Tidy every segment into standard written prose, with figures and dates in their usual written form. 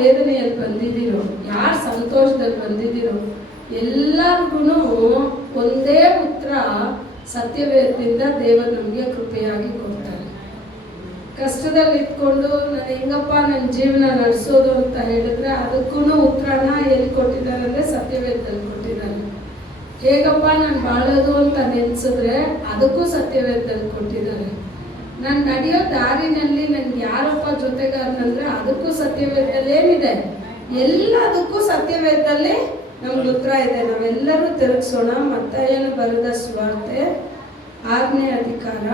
ವೇದನೆಯಲ್ಲಿ ಬಂದಿದ್ದೀರೋ, ಯಾರು ಸಂತೋಷದಲ್ಲಿ ಬಂದಿದ್ದೀರೋ ಎಲ್ಲರಿಗೂ ಒಂದೇ ಉತ್ತರ ಸತ್ಯವೇದದಿಂದ ದೇವರು ನಮಗೆ ಕೃಪೆಯಾಗಿ ಕೊಡ್ತಾರೆ. ಕಷ್ಟದಲ್ಲಿ ಇಟ್ಕೊಂಡು ನಾನು ಹೆಂಗಪ್ಪ ನನ್ನ ಜೀವನ ನಡೆಸೋದು ಅಂತ ಹೇಳಿದ್ರೆ ಅದಕ್ಕೂ ಉತ್ತರನ ಎಲ್ಲಿ ಕೊಟ್ಟಿದ್ದಾರೆ ಅಂದರೆ ಸತ್ಯವೇದದಲ್ಲಿ ಕೊಟ್ಟಿದ್ದಾರೆ. ಹೇಗಪ್ಪ ನಾನು ಬಾಳೋದು ಅಂತ ನೆನೆಸಿದ್ರೆ ಅದಕ್ಕೂ ಸತ್ಯವೇದದಲ್ಲಿ ಕೊಟ್ಟಿದ್ದಾರೆ. ನಾನು ನಡೆಯೋ ದಾರಿನಲ್ಲಿ ನನ್ಗೆ ಯಾರಪ್ಪ ಜೊತೆಗಾರನಂದ್ರೆ ಅದಕ್ಕೂ ಸತ್ಯವೇದದಲ್ಲಿ ಏನಿದೆ, ಎಲ್ಲದಕ್ಕೂ ಸತ್ಯವೇದದಲ್ಲಿ ನಮ್ಗೆ ಉತ್ತರ ಇದೆ. ನಾವೆಲ್ಲರೂ ತಿರುಗಿಸೋಣ. ಮತ್ತಾಯನು ಬರೆದ ಸುವಾರ್ತೆ 6ನೇ ಅಧಿಕಾರ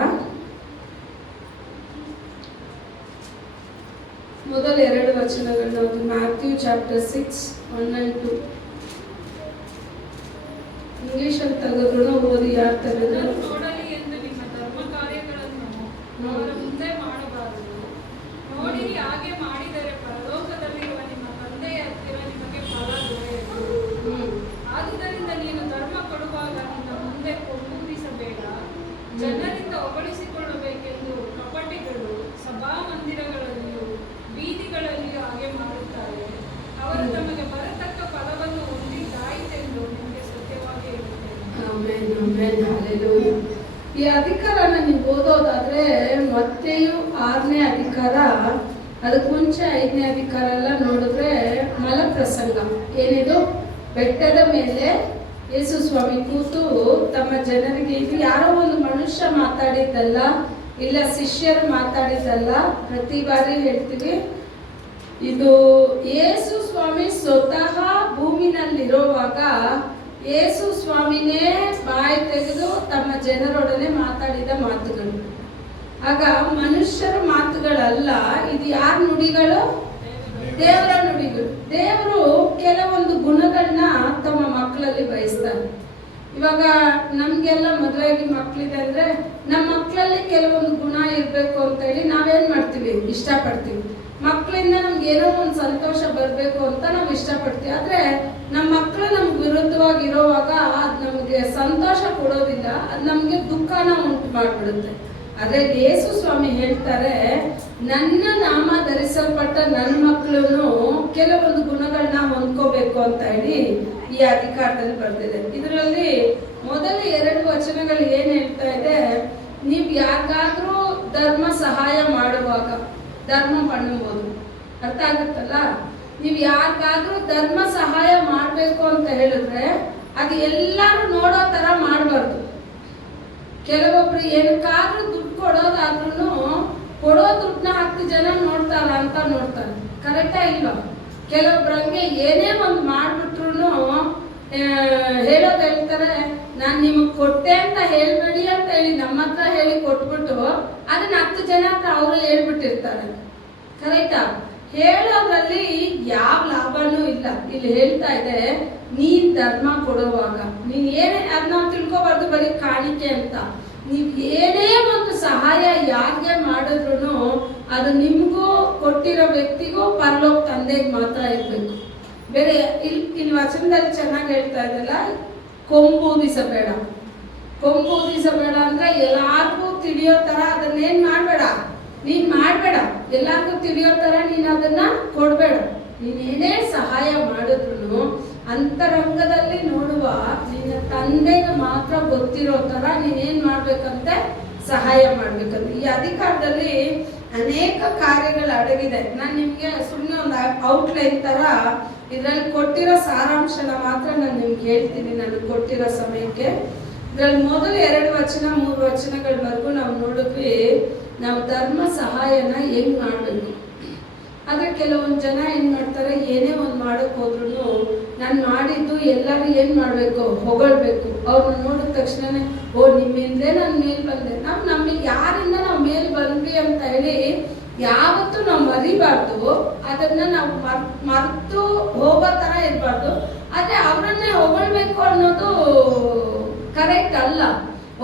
ಮೊದಲ 2 ವಚನಗಳನ್ನ ಓದಿ. Matthew chapter 6 1 and 2. ಇಂಗ್ಲಿಷಲ್ಲಿ ತೆಗೆದ್ರು ಓದಿ. ಯಾರು ತೆಗೆದ್ರು? ನೋಡಲಿ ಎಂದು ನಿಮ್ಮ ಧರ್ಮ ಕಾರ್ಯಗಳನ್ನು ಅವರ ಮುಂದೆ ಮಾಡಬಾರದು. ನೋಡಿರಿ, ಹಾಗೆ ಮಾಡಿದರೆ ಪರಲೋಕದಲ್ಲಿರುವ ನಿಮ್ಮ ತಂದೆಯ ಹತ್ತಿರ ನಿಮಗೆ ಫಲ ದೊರೆಯುವುದು. ಆದುದರಿಂದ ನೀನು ಧರ್ಮ ಕೊಡುವಾಗ ನಿನ್ನ ಮುಂದೆ ಕೊಂಬೂದಿಸಬೇಡ. ಜನರಿಂದ ಹೊಗಳಿಸಿಕೊಳ್ಳಬೇಕೆಂದು ಕಪಟಿಗಳು ಸಭಾಮಂದಿರಗಳಲ್ಲಿಯೂ ಬೀದಿಗಳಲ್ಲಿಯೂ ಹಾಗೆ ಮಾಡುತ್ತಾರೆ. ಅವರು ತಮಗೆ ಬರತಕ್ಕ ಫಲವನ್ನು ಹೊಂದಿದ್ದಾಯಿತೆಂದು ನಿಮಗೆ ಸತ್ಯವಾಗಿ ಹೇಳುತ್ತೇನೆ. ಈ ಅಧಿಕಾರನ ನೀವು ಓದೋದಾದ್ರೆ ಮತ್ತೆಯು 6ನೇ ಅಧಿಕಾರ, ಅದಕ್ಕೆ ಮುಂಚೆ 5ನೇ ಅಧಿಕಾರ ಎಲ್ಲ ನೋಡಿದ್ರೆ ಮಲಪ್ರಸಂಗ. ಏನಿದು? ಬೆಟ್ಟದ ಮೇಲೆ ಯೇಸು ಸ್ವಾಮಿ ಕೂತು ತಮ್ಮ ಜನರಿಗೆ, ಇದು ಯಾರೋ ಒಂದು ಮನುಷ್ಯ ಮಾತಾಡಿದ್ದಲ್ಲ, ಇಲ್ಲ ಶಿಷ್ಯರು ಮಾತಾಡಿದ್ದಲ್ಲ. ಪ್ರತಿ ಬಾರಿ ಹೇಳ್ತೀವಿ, ಇದು ಯೇಸು ಸ್ವಾಮಿ ಸ್ವತಃ ಭೂಮಿನಲ್ಲಿರುವಾಗ ಯೇಸು ಸ್ವಾಮಿನೇ ಬಾಯಿ ತೆಗೆದು ತಮ್ಮ ಜನರೊಡನೆ ಮಾತಾಡಿದ ಮಾತುಗಳು. ಆಗ ಮನುಷ್ಯರ ಮಾತುಗಳಲ್ಲ, ಇದು ಯಾರ ನುಡಿಗಳು? ದೇವರ ನುಡಿಗಳು. ದೇವರು ಕೆಲವೊಂದು ಗುಣಗಳನ್ನ ತಮ್ಮ ಮಕ್ಕಳಲ್ಲಿ ಬಯಸ್ತಾರೆ. ಇವಾಗ ನಮ್ಗೆಲ್ಲ ಮದುವೆಯಾಗಿ ಮಕ್ಕಳಿದೆ ಅಂದ್ರೆ ನಮ್ಮ ಮಕ್ಕಳಲ್ಲಿ ಕೆಲವೊಂದು ಗುಣ ಇರಬೇಕು ಅಂತ ಹೇಳಿ ನಾವೇನ್ ಮಾಡ್ತೀವಿ, ಇಷ್ಟಪಡ್ತೀವಿ. ಮಕ್ಕಳಿಂದ ನಮ್ಗೆ ಏನೋ ಒಂದು ಸಂತೋಷ ಬರಬೇಕು ಅಂತ ನಾವು ಇಷ್ಟಪಡ್ತೀವಿ. ಆದ್ರೆ ನಮ್ಮ ಮಕ್ಕಳು ನಮ್ಗೆ ವಿರುದ್ಧವಾಗಿರೋವಾಗ ಅದು ನಮಗೆ ಸಂತೋಷ ಕೊಡೋದಿಲ್ಲ, ಅದು ನಮಗೆ ದುಃಖನ ಉಂಟು ಮಾಡಿಬಿಡುತ್ತೆ. ಆದ್ರೆ ಯೇಸು ಸ್ವಾಮಿ ಹೇಳ್ತಾರೆ, ನನ್ನ ನಾಮ ಧರಿಸಲ್ಪಟ್ಟ ನನ್ನ ಮಕ್ಕಳು ಕೆಲವೊಂದು ಗುಣಗಳನ್ನ ಹೊಂದ್ಕೋಬೇಕು ಅಂತ ಹೇಳಿ ಈ ಅಧಿಕಾರದಲ್ಲಿ ಬರ್ತಿದೆ. ಇದರಲ್ಲಿ ಮೊದಲ 2 ವಚನಗಳು ಏನ್ ಹೇಳ್ತಾ ಇದೆ, ನೀವು ಯಾರಿಗಾದ್ರೂ ಧರ್ಮ ಸಹಾಯ ಮಾಡುವಾಗ, ಧರ್ಮ பண்ணும்போது ಅರ್ಥ ಆಗುತ್ತಲ್ಲ, ನೀವು ಯಾರಿಗಾದ್ರೂ ಧರ್ಮ ಸಹಾಯ ಮಾಡಬೇಕು ಅಂತ ಹೇಳಿದ್ರೆ ಅದು ಎಲ್ಲರೂ ನೋಡೋ ತರ ಮಾಡಬಾರ್ದು. ಕೆಲವೊಬ್ರು ಏನಕ್ಕಾದ್ರೂ ದುಡ್ಡು ಕೊಡೋದಾದ್ರೂ ಕೊಡೋ ದುಡ್ಡನ್ನ 10 ಜನ ನೋಡ್ತಾರ ಅಂತ ನೋಡ್ತಾರೆ. ಕರೆಕ್ಟಾ ಇಲ್ವಾ? ಕೆಲವೊಬ್ರಂಗೆ ಏನೇ ಒಂದು ಮಾಡ್ಬಿಟ್ರು ಹೇಳೋದು ಹೇಳ್ತಾರೆ, ನಾನು ನಿಮಗೆ ಕೊಟ್ಟೆ ಅಂತ ಹೇಳ್ಬೇಡಿ ಅಂತ ಹೇಳಿ ನಮ್ಮ ಹತ್ರ ಹೇಳಿ ಕೊಟ್ಬಿಟ್ಟು ಅದನ್ನ 10 ಜನ ಹತ್ರ ಅವರು ಹೇಳ್ಬಿಟ್ಟಿರ್ತಾರೆ. ಕರೆಕ್ಟಾ? ಹೇಳೋದ್ರಲ್ಲಿ ಯಾವ ಲಾಭನೂ ಇಲ್ಲ. ಇಲ್ಲಿ ಹೇಳ್ತಾ ಇದೆ, ನೀನ್ ಧರ್ಮ ಕೊಡುವಾಗ ನೀನ್ ಏನೇ ಅದನ್ನ ತಿಳ್ಕೊಬಾರ್ದು ಬರೀ ಕಾಣಿಕೆ ಅಂತ. ನೀವ್ ಏನೇ ಒಂದು ಸಹಾಯ ಯಾರಿಗೆ ಮಾಡಿದ್ರು ಅದು ನಿಮಗೂ ಕೊಟ್ಟಿರೋ ವ್ಯಕ್ತಿಗೂ ಪರಲೋಕ ತಂದೆಗೆ ಮಾತ್ರ ಇರ್ಬೇಕು. ಬೇರೆ ಇಲ್ಲಿ ವಚನದಲ್ಲಿ ಚೆನ್ನಾಗಿ ಹೇಳ್ತಾ ಇದ್ದಲ್ಲ, ಕೊಂಬೂದಿಸಬೇಡ. ಕೊಂಬೂದಿಸಬೇಡ ಅಂದ್ರೆ ಎಲ್ಲಾರ್ಗೂ ತಿಳಿಯೋ ತರ ಅದನ್ನೇನ್ ಮಾಡ್ಬೇಡ, ನೀನ್ ಮಾಡ್ಬೇಡ. ಎಲ್ಲಾರ್ಗೂ ತಿಳಿಯೋ ತರ ನೀನ್ ಅದನ್ನ ಕೊಡ್ಬೇಡ. ನೀನೇನೇ ಸಹಾಯ ಮಾಡಿದ್ರು ಅಂತರಂಗದಲ್ಲಿ ನೋಡುವ ನಿನ್ನ ತಂದೆಗೆ ಮಾತ್ರ ಗೊತ್ತಿರೋ ತರ ನೀನೇನ್ ಮಾಡ್ಬೇಕಂತೆ, ಸಹಾಯ ಮಾಡ್ಬೇಕಂತ. ಈ ಅಧಿಕಾರದಲ್ಲಿ ಅನೇಕ ಕಾರ್ಯಗಳು ಅಡಗಿದೆ. ನಾನು ನಿಮ್ಗೆ ಸುಮ್ಮನೆ ಒಂದು ಔಟ್ಲೈನ್ ತರ ಇದ್ರಲ್ಲಿ ಕೊಟ್ಟಿರೋ ಸಾರಾಂಶನ ಮಾತ್ರ ನಾನು ನಿಮ್ಗೆ ಹೇಳ್ತೀನಿ ನನಗೆ ಕೊಟ್ಟಿರೋ ಸಮಯಕ್ಕೆ. ಇದ್ರಲ್ಲಿ ಮೊದಲು 2 ವಚನ 3 ವಚನಗಳವರೆಗೂ ನಾವು ನೋಡಿದ್ವಿ, ನಾವು ಧರ್ಮ ಸಹಾಯನ ಹೆಂಗ್ ಮಾಡ್ಬೇಕು. ಆದ್ರೆ ಕೆಲವೊಂದು ಜನ ಏನ್ ಮಾಡ್ತಾರೆ, ಏನೇ ಒಂದು ಮಾಡಕ್ ಹೋದ್ರು ನಾನು ಮಾಡಿದ್ದು ಎಲ್ಲರೂ ಏನ್ ಮಾಡ್ಬೇಕು, ಹೊಗಳ್ಬೇಕು. ಅವ್ರನ್ನ ನೋಡಿದ ತಕ್ಷಣನೇ, ಓ ನಿಮ್ಮಿಂದಲೇ ನಾನು ಮೇಲ್ ಬಂದೆ. ನಮಗೆ ಯಾರಿಂದ ನಾವು ಮೇಲ್ ಬಂದ್ವಿ ಅಂತ ಹೇಳಿ ಯಾವತ್ತೂ ನಾವು ಮರಿಬಾರ್ದು. ಅದನ್ನ ನಾವು ಮರೆತು ಹೋಗೋ ತರ ಇರಬಾರ್ದು. ಆದ್ರೆ ಅವರನ್ನೇ ಹೊಗಳ್ಬೇಕು ಅನ್ನೋದು ಕರೆಕ್ಟ್ ಅಲ್ಲ.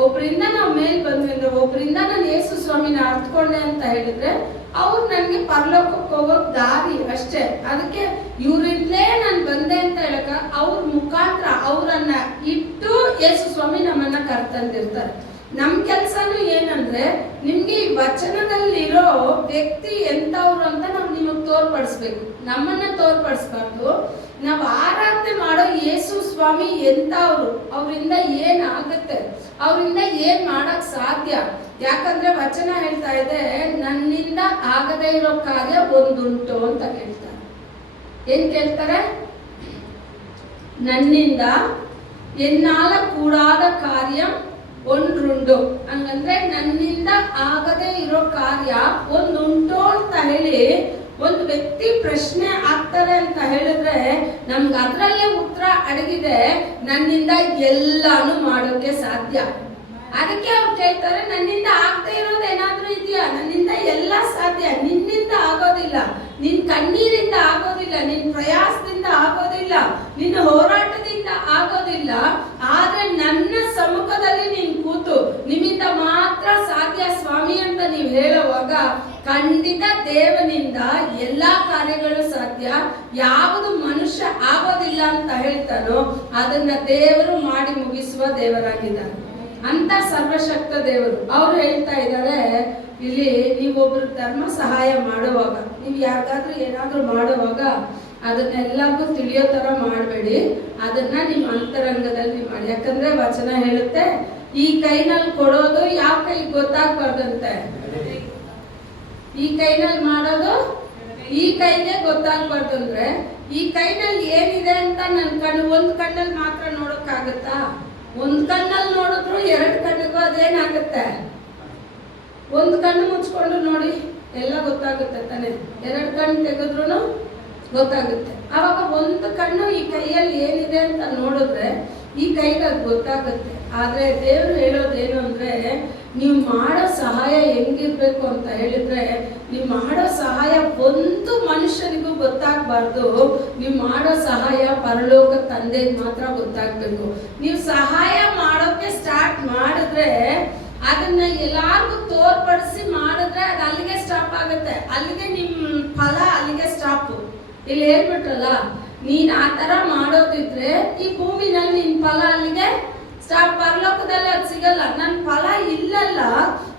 ಒಬ್ರಿಂದ ನಾವು ಮೇಲ್ ಬಂದ್ವಿ ಅಂದ್ರೆ, ಒಬ್ರಿಂದ ನಾನು ಯೇಸು ಸ್ವಾಮಿನ ಅರ್ಥಕೊಂಡೆ ಅಂತ ಹೇಳಿದ್ರೆ ಅವ್ರು ನನಗೆ ಪರಲೋಕಕ್ಕೆ ಹೋಗೋಕ್ ದಾರಿ ಅಷ್ಟೇ. ಅದಕ್ಕೆ ಇವರಿಂದಲೇ ನಾನು ಬಂದೆ ಅಂತ ಹೇಳಕ ಅವ್ರ ಮುಖಾಂತರ ಅವರನ್ನ ಇಟ್ಟು ಯೇಸು ಸ್ವಾಮಿ ನಮ್ಮನ್ನ ಕರ್ತಂದಿರ್ತಾರೆ. ನಮ್ಮ ಕೆಲಸನೂ ಏನಂದ್ರೆ ನಿಮ್ಗೆ ಈ ವಚನದಲ್ಲಿರೋ ವ್ಯಕ್ತಿ ಎಂಥವ್ರು ಅಂತ ನಾವು ನಿಮಗೆ ತೋರ್ಪಡಿಸ್ಬೇಕು. ನಮ್ಮನ್ನ ತೋರ್ಪಡಿಸ್ಬಾರ್ದು. ನಾವು ಆರಾಧನೆ ಮಾಡೋ ಯೇಸು ಸ್ವಾಮಿ ಎಂಥವ್ರು, ಅವರಿಂದ ಏನಾಗುತ್ತೆ, ಅವರಿಂದ ಏನ್ ಮಾಡಕ್ ಸಾಧ್ಯ. ಯಾಕಂದ್ರೆ ವಚನ ಹೇಳ್ತಾ ಇದೆ, ನನ್ನಿಂದ ಆಗದೇ ಇರೋ ಕಾರ್ಯ ಒಂದುಂಟು ಅಂತ ಕೇಳ್ತಾರೆ. ಏನ್ ಕೇಳ್ತಾರೆ? ನನ್ನಿಂದ ಎನ್ನಾಲ ಕೂಡಾದ ಕಾರ್ಯ ಒಂದುಂಟು. ಹಂಗಂದ್ರೆ ನನ್ನಿಂದ ಆಗದೆ ಇರೋ ಕಾರ್ಯ ಒಂದುಂಟು ಅಂತ ಹೇಳಿ ಒಂದು ವ್ಯಕ್ತಿ ಪ್ರಶ್ನೆ ಆಗ್ತಾರೆ ಅಂತ ಹೇಳಿದ್ರೆ ನಮ್ಗೆ ಅದರಲ್ಲೇ ಉತ್ತರ ಅಡಗಿದೆ. ನನ್ನಿಂದ ಎಲ್ಲಾನು ಮಾಡೋಕೆ ಸಾಧ್ಯ. ಅದಕ್ಕೆ ಅವ್ರು ಕೇಳ್ತಾರೆ, ನನ್ನಿಂದ ಆಗದೆ ಇರೋದು ಏನಾದ್ರೂ ಇದೆಯಾ? ನನ್ನಿಂದ ಎಲ್ಲ ಸಾಧ್ಯ. ನಿನ್ನಿಂದ ಆಗೋದಿಲ್ಲ, ನಿನ್ ಕಣ್ಣೀರಿಂದ ಆಗೋದಿಲ್ಲ, ನಿನ್ ಪ್ರಯಾಸದಿಂದ ಆಗೋದಿಲ್ಲ, ನಿನ್ನ ಹೋರಾಟದಿಂದ ಆಗೋದಿಲ್ಲ. ಆದ್ರೆ ನನ್ನ ಸಮ್ಮುಖದಲ್ಲಿ ನೀನ್ ಕೂತು ನಿಮ್ಮಿಂದ ಮಾತ್ರ ಸಾಧ್ಯ ಸ್ವಾಮಿ ಅಂತ ನೀವು ಹೇಳುವಾಗ ಖಂಡಿತ ದೇವನಿಂದ ಎಲ್ಲಾ ಕಾರ್ಯಗಳು ಸಾಧ್ಯ. ಯಾವುದು ಮನುಷ್ಯ ಆಗೋದಿಲ್ಲ ಅಂತ ಹೇಳ್ತಾನೋ ಅದನ್ನ ದೇವರು ಮಾಡಿ ಮುಗಿಸುವ ದೇವರಾಗಿದ್ದಾರೆ. ಅಂತ ಸರ್ವಶಕ್ತ ದೇವರು. ಅವ್ರು ಹೇಳ್ತಾ ಇದ್ದಾರೆ ಇಲ್ಲಿ, ನೀವೊಬ್ರು ಧರ್ಮ ಸಹಾಯ ಮಾಡುವಾಗ, ನೀವು ಯಾರಿಗಾದ್ರೂ ಏನಾದ್ರೂ ಮಾಡುವಾಗ ಅದನ್ನೆಲ್ಲರಿಗೂ ತಿಳಿಯೋ ತರ ಮಾಡಬೇಡಿ. ಅದನ್ನ ನಿಮ್ಮ ಅಂತರಂಗದಲ್ಲಿ ಮಾಡಿ. ಯಾಕಂದ್ರೆ ವಚನ ಹೇಳುತ್ತೆ, ಈ ಕೈನಲ್ಲಿ ಕೊಡೋದು ಯಾವ ಕೈ ಗೊತ್ತಾಗ್ಬಾರ್ದಂತೆ. ಈ ಕೈನಲ್ಲಿ ಮಾಡೋದು ಈ ಕೈಗೆ ಗೊತ್ತಾಗ್ಬಾರ್ದು. ಅಂದ್ರೆ ಈ ಕೈನಲ್ಲಿ ಏನಿದೆ ಅಂತ ನನ್ನ ಕಣ್ಣು ಒಂದ್ ಕಣ್ಣಲ್ಲಿ ಮಾತ್ರ ನೋಡೋಕ್ಕಾಗತ್ತಾ? ಒಂದ್ ಕಣ್ಣಲ್ಲಿ ನೋಡಿದ್ರು ಎರಡು ಕಣ್ಣಿಗೂ ಅದೇನಾಗುತ್ತೆ? ಒಂದ್ ಕಣ್ಣು ಮುಚ್ಕೊಂಡು ನೋಡಿ ಎಲ್ಲ ಗೊತ್ತಾಗುತ್ತೆ ತಾನೆ. ಎರಡು ಕಣ್ಣು ತೆಗೆದ್ರು ಗೊತ್ತಾಗುತ್ತೆ. ಅವಾಗ ಒಂದು ಕಣ್ಣು ಈ ಕೈಯಲ್ಲಿ ಏನಿದೆ ಅಂತ ನೋಡಿದ್ರೆ ಈ ಕೈಗೆ ಅದು ಗೊತ್ತಾಗುತ್ತೆ. ಆದ್ರೆ ದೇವರು ಹೇಳೋದೇನು ಅಂದ್ರೆ, ನೀವು ಮಾಡೋ ಸಹಾಯ ಹೆಂಗಿರ್ಬೇಕು ಅಂತ ಹೇಳಿದ್ರೆ, ನೀವು ಮಾಡೋ ಸಹಾಯ ಒಂದು ಮನುಷ್ಯನಿಗೂ ಗೊತ್ತಾಗಬಾರ್ದು. ನೀವು ಮಾಡೋ ಸಹಾಯ ಪರಲೋಕ ತಂದೆಗೆ ಮಾತ್ರ ಗೊತ್ತಾಗ್ಬೇಕು. ನೀವು ಸಹಾಯ ಮಾಡೋಕೆ ಸ್ಟಾರ್ಟ್ ಮಾಡಿದ್ರೆ ಅದನ್ನ ಎಲ್ಲಾರ್ಗು ತೋರ್ಪಡಿಸಿ ಮಾಡಿದ್ರೆ ಅದು ಅಲ್ಲಿಗೆ ಸ್ಟಾಪ್ ಆಗುತ್ತೆ. ಅಲ್ಲಿಗೆ ನಿಮ್ ಫಲ ಅಲ್ಲಿಗೆ ಸ್ಟಾಪ್. ಇಲ್ಲಿ ಹೇಳ್ಬಿಟ್ರಲ್ಲ, ನೀನ್ ಆ ತರ ಮಾಡೋದಿದ್ರೆ ಈ ಭೂಮಿನಲ್ಲಿ ನಿನ್ ಫಲ ಅಲ್ಲಿಗೆ ಸ್ಟಾಪ್. ಪರಲೋಕದಲ್ಲಿ ಅದು ಸಿಗಲ್ಲ. ನನ್ನ ಫಲ ಇಲ್ಲಲ್ಲ,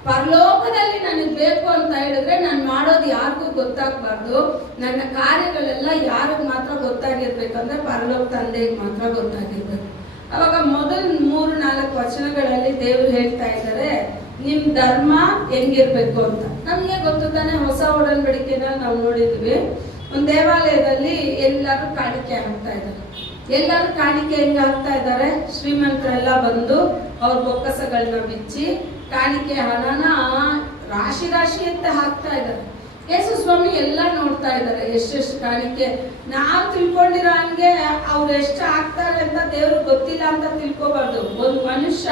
ಪರಲೋಕದಲ್ಲಿ ನನಗೆ ಬೇಕು ಅಂತ ಹೇಳಿದ್ರೆ ನಾನು ಮಾಡೋದು ಯಾರಿಗೂ ಗೊತ್ತಾಗಬಾರ್ದು. ನನ್ನ ಕಾರ್ಯಗಳೆಲ್ಲ ಯಾರಿಗೆ ಮಾತ್ರ ಗೊತ್ತಾಗಿರ್ಬೇಕಂದ್ರೆ ಪರಲೋಕ ತಂದೆಗೆ ಮಾತ್ರ ಗೊತ್ತಾಗಿರ್ಬೇಕು. ಅವಾಗ ಮೊದಲ 3-4 ವಚನಗಳಲ್ಲಿ ದೇವರು ಹೇಳ್ತಾ ಇದ್ದಾರೆ, ನಿಮ್ ಧರ್ಮ ಹೆಂಗಿರ್ಬೇಕು ಅಂತ. ನಮ್ಗೆ ಗೊತ್ತು ತಾನೆ, ಹೊಸ ಒಡಂಬಡಿಕೆನ ನಾವು ನೋಡಿದ್ವಿ. ಒಂದು ದೇವಾಲಯದಲ್ಲಿ ಎಲ್ಲರೂ ಕಾಣಿಕೆ ಹಾಕ್ತಾ ಇದ್ದಾರೆ. ಎಲ್ಲರೂ ಕಾಣಿಕೆ ಹೆಂಗ ಹಾಕ್ತಾ ಇದ್ದಾರೆ? ಶ್ರೀಮಂತರೆಲ್ಲ ಬಂದು ಅವ್ರ ಬೊಕ್ಕಸಗಳನ್ನ ಬಿಚ್ಚಿ ಕಾಣಿಕೆ ಹಣನ ರಾಶಿ ರಾಶಿ ಅಂತ ಹಾಕ್ತಾ ಇದ್ದಾರೆ. ಯೇಸು ಸ್ವಾಮಿ ಎಲ್ಲ ನೋಡ್ತಾ ಇದ್ದಾರೆ, ಎಷ್ಟೆಷ್ಟು ಕಾಣಿಕೆ. ನಾವು ತಿಳ್ಕೊಂಡಿರೋ ಹಂಗೆ ಅವ್ರು ಎಷ್ಟು ಹಾಕ್ತಾರೆ ಅಂತ ದೇವ್ರಿಗೆ ಗೊತ್ತಿಲ್ಲ ಅಂತ ತಿಳ್ಕೊಬಾರ್ದು. ಒಂದು ಮನುಷ್ಯ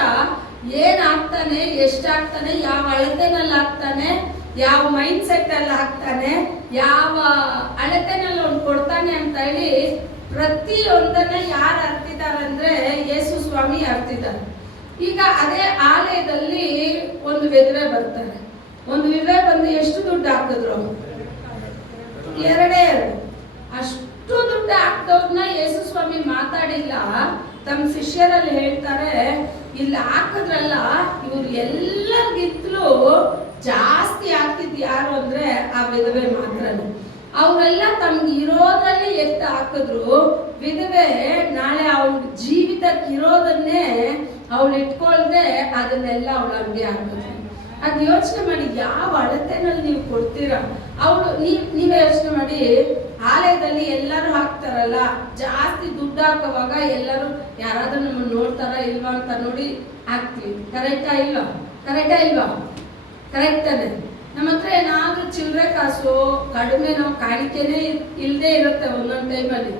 ಏನ್ ಹಾಕ್ತಾನೆ, ಎಷ್ಟು ಹಾಕ್ತಾನೆ, ಯಾವ ಅಳತೆನಲ್ಲಿ ಹಾಕ್ತಾನೆ, ಯಾವ ಮೈಂಡ್ ಸೆಟ್ ಅಲ್ಲಿ ಹಾಕ್ತಾನೆ, ಯಾವ ಅಳತೆನಲ್ಲಿ ಅವ್ನು ಕೊಡ್ತಾನೆ ಅಂತ ಹೇಳಿ ಪ್ರತಿಯೊಂದನ್ನ ಯಾರು ಅರ್ತಿದ್ದಾರೆ ಅಂದ್ರೆ ಯೇಸು ಸ್ವಾಮಿ ಅರ್ತಿದ್ದಾರೆ. ಈಗ ಅದೇ ಆಲಯದಲ್ಲಿ ಒಂದು ವಿಧವೆ ಬರ್ತಾರೆ. ಒಂದು ವಿಧವೆ ಬಂದು ಎಷ್ಟು ದುಡ್ಡು ಹಾಕಿದ್ರು? 2. ಅಷ್ಟು ದುಡ್ಡು ಹಾಕ್ದವ್ರನ್ನ ಯೇಸು ಸ್ವಾಮಿ ಮಾತಾಡಿಲ್ಲ. ತಮ್ಮ ಶಿಷ್ಯರಲ್ಲಿ ಹೇಳ್ತಾರೆ, ಇಲ್ಲಿ ಹಾಕಿದ್ರಲ್ಲ ಇವ್ರು ಎಲ್ಲರಿಗಿಂತಲೂ ಜಾಸ್ತಿ ಹಾಕಿದ್ ಯಾರು ಅಂದ್ರೆ ಆ ವಿಧವೆ ಮಾತ್ರ. ಅವರೆಲ್ಲ ತಮ್ಗೆ ಇರೋದ್ರಲ್ಲಿ ಎತ್ತ ಹಾಕಿದ್ರು. ವಿಧವೆ ನಾಳೆ ಅವ್ಳ ಜೀವಿತಕ್ಕೆ ಇರೋದನ್ನೇ ಅವಳು ಇಟ್ಕೊಳ್ದೆ ಅದನ್ನೆಲ್ಲ ಅವಳು ಹಂಗೆ ಹಾಕಿದ್ರು. ಅದ್ ಯೋಚನೆ ಮಾಡಿ, ಯಾವ ಅಳತೆನಲ್ಲಿ ನೀವು ಕೊಡ್ತೀರಾ? ಅವಳು ನೀವೇ ಯೋಚನೆ ಮಾಡಿ, ಆಲಯದಲ್ಲಿ ಎಲ್ಲರೂ ಹಾಕ್ತಾರಲ್ಲ, ಜಾಸ್ತಿ ದುಡ್ಡು ಹಾಕುವಾಗ ಎಲ್ಲರೂ ಯಾರಾದ್ರೂ ನಮ್ಮನ್ನು ನೋಡ್ತಾರ ಇಲ್ವಾ ಅಂತ ನೋಡಿ ಹಾಕ್ತೀವಿ. ಕರೆಕ್ಟಾ ಇಲ್ವಾ? ಕರೆಕ್ಟ್ ತಾನೆ? ನಮ್ಮ ಹತ್ರ ಏನಾದ್ರೂ ಚಿಲ್ಲರೆ ಕಾಸು ಕಡಿಮೆನೋ ಕಾಣಿಕೆನೇ ಇಲ್ಲದೆ ಇರುತ್ತೆ ಒಂದೊಂದು ಟೈಮಲ್ಲಿ.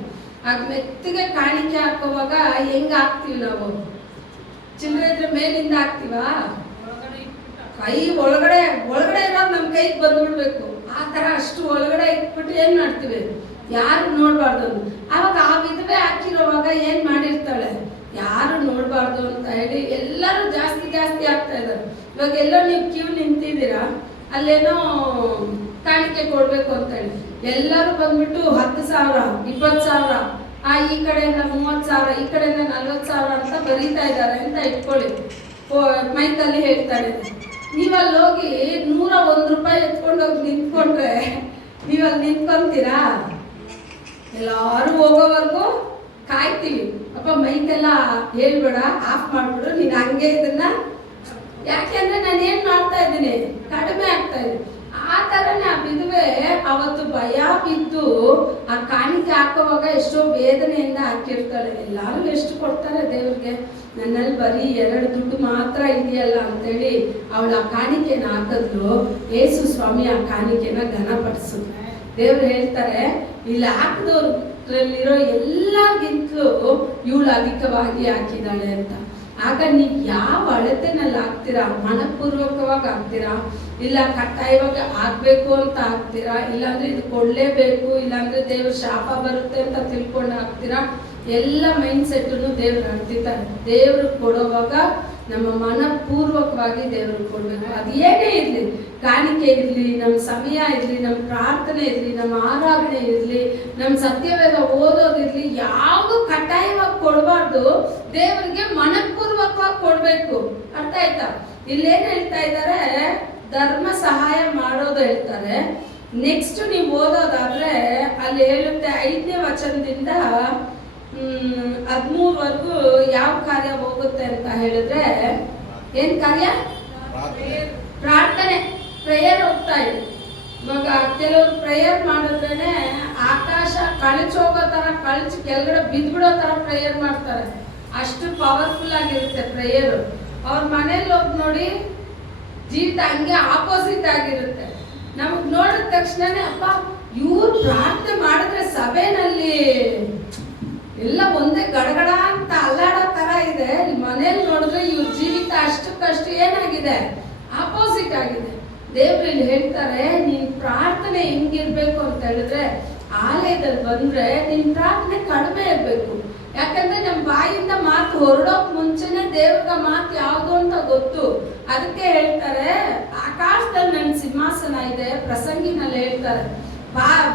ಆಗ ಮೆತ್ತಿಗೆ ಕಾಣಿಕೆ ಹಾಕುವಾಗ ಹೆಂಗ ಹಾಕ್ತೀವಿ ನಾವು? ಚಿಲ್ಲರೆ ಇದ್ರೆ ಮೇಲಿಂದ ಹಾಕ್ತೀವಾ? ಕೈ ಒಳಗಡೆ ಇರೋದು ನಮ್ಮ ಕೈಗೆ ಬಂದ್ಬಿಡ್ಬೇಕು. ಆ ತರ ಅಷ್ಟು ಒಳಗಡೆ ಇಟ್ಬಿಟ್ಟು ಏನ್ ಮಾಡ್ತೀವಿ? ಯಾರು ನೋಡ್ಬಾರ್ದು. ಅವಾಗ ಆ ವಿಧವೆ ಹಾಕಿರೋವಾಗ ಏನ್ ಮಾಡಿರ್ತಾಳೆ? ಯಾರು ನೋಡ್ಬಾರ್ದು ಅಂತ ಹೇಳಿ ಎಲ್ಲರೂ ಜಾಸ್ತಿ ಆಗ್ತಾ ಇದ್ದಾರೆ. ಇವಾಗ ಎಲ್ಲೋ ನೀವು ಕ್ಯೂ ನಿಂತಿದ್ದೀರಾ, ಅಲ್ಲೇನೋ ಕಾಣಿಕೆ ಕೊಡ್ಬೇಕು ಅಂತ ಹೇಳಿ ಎಲ್ಲರೂ ಬಂದ್ಬಿಟ್ಟು 10,000, 20,000, ಈ ಕಡೆಯಿಂದ 30,000, ಈ ಕಡೆಯಿಂದ 40,000 ಅಂತ ಬರೀತಾ ಇದ್ದಾರೆ ಅಂತ ಇಟ್ಕೊಳ್ಳಿ. ಮೈಕಲ್ಲಿ ಹೇಳ್ತಾರೆ. ನೀವಲ್ಲಿ ಹೋಗಿ 101 ರೂಪಾಯಿ ಎತ್ಕೊಂಡು ಹೋಗಿ ನಿಂತ್ಕೊಂಡ್ರೆ ನೀವಲ್ಲಿ ನಿಂತ್ಕೊಂತೀರಾ? ಎಲ್ಲಾರು ಹೋಗೋವರೆಗೂ ಕಾಯ್ತೀವಿ. ಅಪ್ಪ ಮೈಕೆಲ್ಲ ಹೇಳ್ಬೇಡ, ಆಫ್ ಮಾಡ್ಬಿಡು, ನೀನು ಹಂಗೆ ಇದನ್ನ. ಯಾಕೆಂದ್ರೆ ನಾನು ಏನ್ ಮಾಡ್ತಾ ಇದ್ದೀನಿ, ಕಡಿಮೆ ಆಗ್ತಾ ಇದೆ. ಆ ಥರನೇ ಆ ವಿಧವೆ ಅವತ್ತು ಭಯ ಬಿದ್ದು ಆ ಕಾಣಿಕೆ ಹಾಕುವಾಗ ಎಷ್ಟೋ ವೇದನೆಯಿಂದ ಹಾಕಿರ್ತಾಳೆ. ಎಲ್ಲರೂ ಎಷ್ಟು ಕೊಡ್ತಾರೆ ದೇವ್ರಿಗೆ, ನನ್ನಲ್ಲಿ ಬರೀ 2 ದುಡ್ಡು ಮಾತ್ರ ಇದೆಯಲ್ಲ ಅಂತೇಳಿ ಅವಳು ಆ ಕಾಣಿಕೆನ ಹಾಕಿದ್ಲು. ಯೇಸು ಸ್ವಾಮಿ ಆ ಕಾಣಿಕೆನ ಘನಪಡಿಸಿದ್ರು. ದೇವ್ರು ಹೇಳ್ತಾರೆ, ಇಲ್ಲಿ ಹಾಕಿದವ್ರಲ್ಲಿರೋ ಎಲ್ಲರಿಗಿಂತಲೂ ಇವಳು ಅಧಿಕವಾಗಿ ಹಾಕಿದಾಳೆ ಅಂತ. ಆಗ ನೀವು ಯಾವ ಅಳತೆನಲ್ಲಿ ಹಾಕ್ತೀರಾ? ಮನಪೂರ್ವಕವಾಗಿ ಹಾಕ್ತೀರಾ, ಇಲ್ಲ ಕಡ್ಡಾಯವಾಗಿ ಆಗ್ಬೇಕು ಅಂತ ಹಾಕ್ತೀರಾ, ಇಲ್ಲಾಂದ್ರೆ ಇದು ಕೊಡ್ಲೇಬೇಕು, ಇಲ್ಲಾಂದ್ರೆ ದೇವ್ರ ಶಾಪ ಬರುತ್ತೆ ಅಂತ ತಿಳ್ಕೊಂಡು ಹಾಕ್ತೀರಾ? ಎಲ್ಲ ಮೈಂಡ್ ಸೆಟ್ಟನ್ನು ದೇವ್ರು ಅರ್ತಿದ್ದಾರೆ. ದೇವ್ರು ಕೊಡುವಾಗ ನಮ್ಮ ಮನಪೂರ್ವಕವಾಗಿ ದೇವ್ರಿಗೆ ಕೊಡ್ಬೇಕು. ಅದು ಏನೇ ಇರಲಿ, ಕಾಣಿಕೆ ಇರಲಿ, ನಮ್ಮ ಸಮಯ ಇರಲಿ, ನಮ್ಮ ಪ್ರಾರ್ಥನೆ ಇರಲಿ, ನಮ್ಮ ಆರಾಧನೆ ಇರಲಿ, ನಮ್ಮ ಸತ್ಯವೇದ ಓದೋದಿರಲಿ, ಯಾವುದು ಕಡ್ಡಾಯವಾಗಿ ಕೊಡಬಾರ್ದು. ದೇವರಿಗೆ ಮನಪೂರ್ವಕವಾಗಿ ಕೊಡಬೇಕು. ಅರ್ಥ ಆಯ್ತಾ? ಇಲ್ಲೇನು ಹೇಳ್ತಾ ಇದ್ದಾರೆ, ಧರ್ಮ ಸಹಾಯ ಮಾಡೋದು ಹೇಳ್ತಾರೆ. ನೆಕ್ಸ್ಟ್ ನೀವು ಓದೋದಾದ್ರೆ ಅಲ್ಲಿ ಹೇಳುತ್ತೆ 5ನೇ ವಚನದಿಂದ 13ವರೆಗೂ ಯಾವ ಕಾರ್ಯ ಹೋಗುತ್ತೆ ಅಂತ ಹೇಳಿದ್ರೆ, ಏನ್ ಕಾರ್ಯ? ಪ್ರಾರ್ಥನೆ, ಪ್ರೇಯರ್ ಹೋಗ್ತಾ ಇದೆ. ಇವಾಗ ಕೆಲವರು ಪ್ರೇಯರ್ ಮಾಡಿದ್ರೇನೆ ಆಕಾಶ ಕಳಚೋಗೋ ತರ, ಕಳಚಿ ಕೆಳಗಡೆ ಬಿದ್ಬಿಡೋ ತರ ಪ್ರೇಯರ್ ಮಾಡ್ತಾರೆ. ಅಷ್ಟು ಪವರ್ಫುಲ್ ಆಗಿರುತ್ತೆ ಪ್ರೇಯರ್. ಅವ್ರ ಮನೇಲಿ ಹೋಗಿ ನೋಡಿ, ಜೀವಿತ ಹಂಗೆ ಆಪೋಸಿಟ್ ಆಗಿರುತ್ತೆ. ನಮಗ್ ನೋಡಿದ ತಕ್ಷಣನೇ ಅಪ್ಪ ಇವ್ರು ಪ್ರಾರ್ಥನೆ ಮಾಡಿದ್ರೆ ಸಭೆನಲ್ಲಿ ಎಲ್ಲ ಒಂದೇ ಗಡಗಡ ಅಂತ ಅಲ್ಲಾಡೋ ತರ ಇದೆ. ಮನೇಲಿ ನೋಡಿದ್ರೆ ಇವ್ರ ಜೀವಿತ ಅಷ್ಟಕ್ಕಷ್ಟು ಏನಾಗಿದೆ, ಆಪೋಸಿಟ್ ಆಗಿದೆ. ದೇವ್ರು ಇಲ್ಲಿ ಹೇಳ್ತಾರೆ, ನೀನ್ ಪ್ರಾರ್ಥನೆ ಹೆಂಗಿರ್ಬೇಕು ಅಂತ ಹೇಳಿದ್ರೆ, ಆಲಯದಲ್ಲಿ ಬಂದ್ರೆ ನಿನ್ ಪ್ರಾರ್ಥನೆ ಕಡಿಮೆ ಇರ್ಬೇಕು. ಯಾಕಂದ್ರೆ ನಮ್ಮ ಬಾಯಿಂದ ಮಾತು ಹೊರಡೋಕ್ ಮುಂಚೆನೆ ದೇವ್ರ ಮಾತು ಯಾವ್ದು ಅಂತ ಗೊತ್ತು. ಅದಕ್ಕೆ ಹೇಳ್ತಾರೆ, ಆಕಾಶದಲ್ಲಿ ನನ್ನ ಸಿಂಹಾಸನ ಇದೆ. ಪ್ರಸಂಗಿನಲ್ಲಿ ಹೇಳ್ತಾರೆ,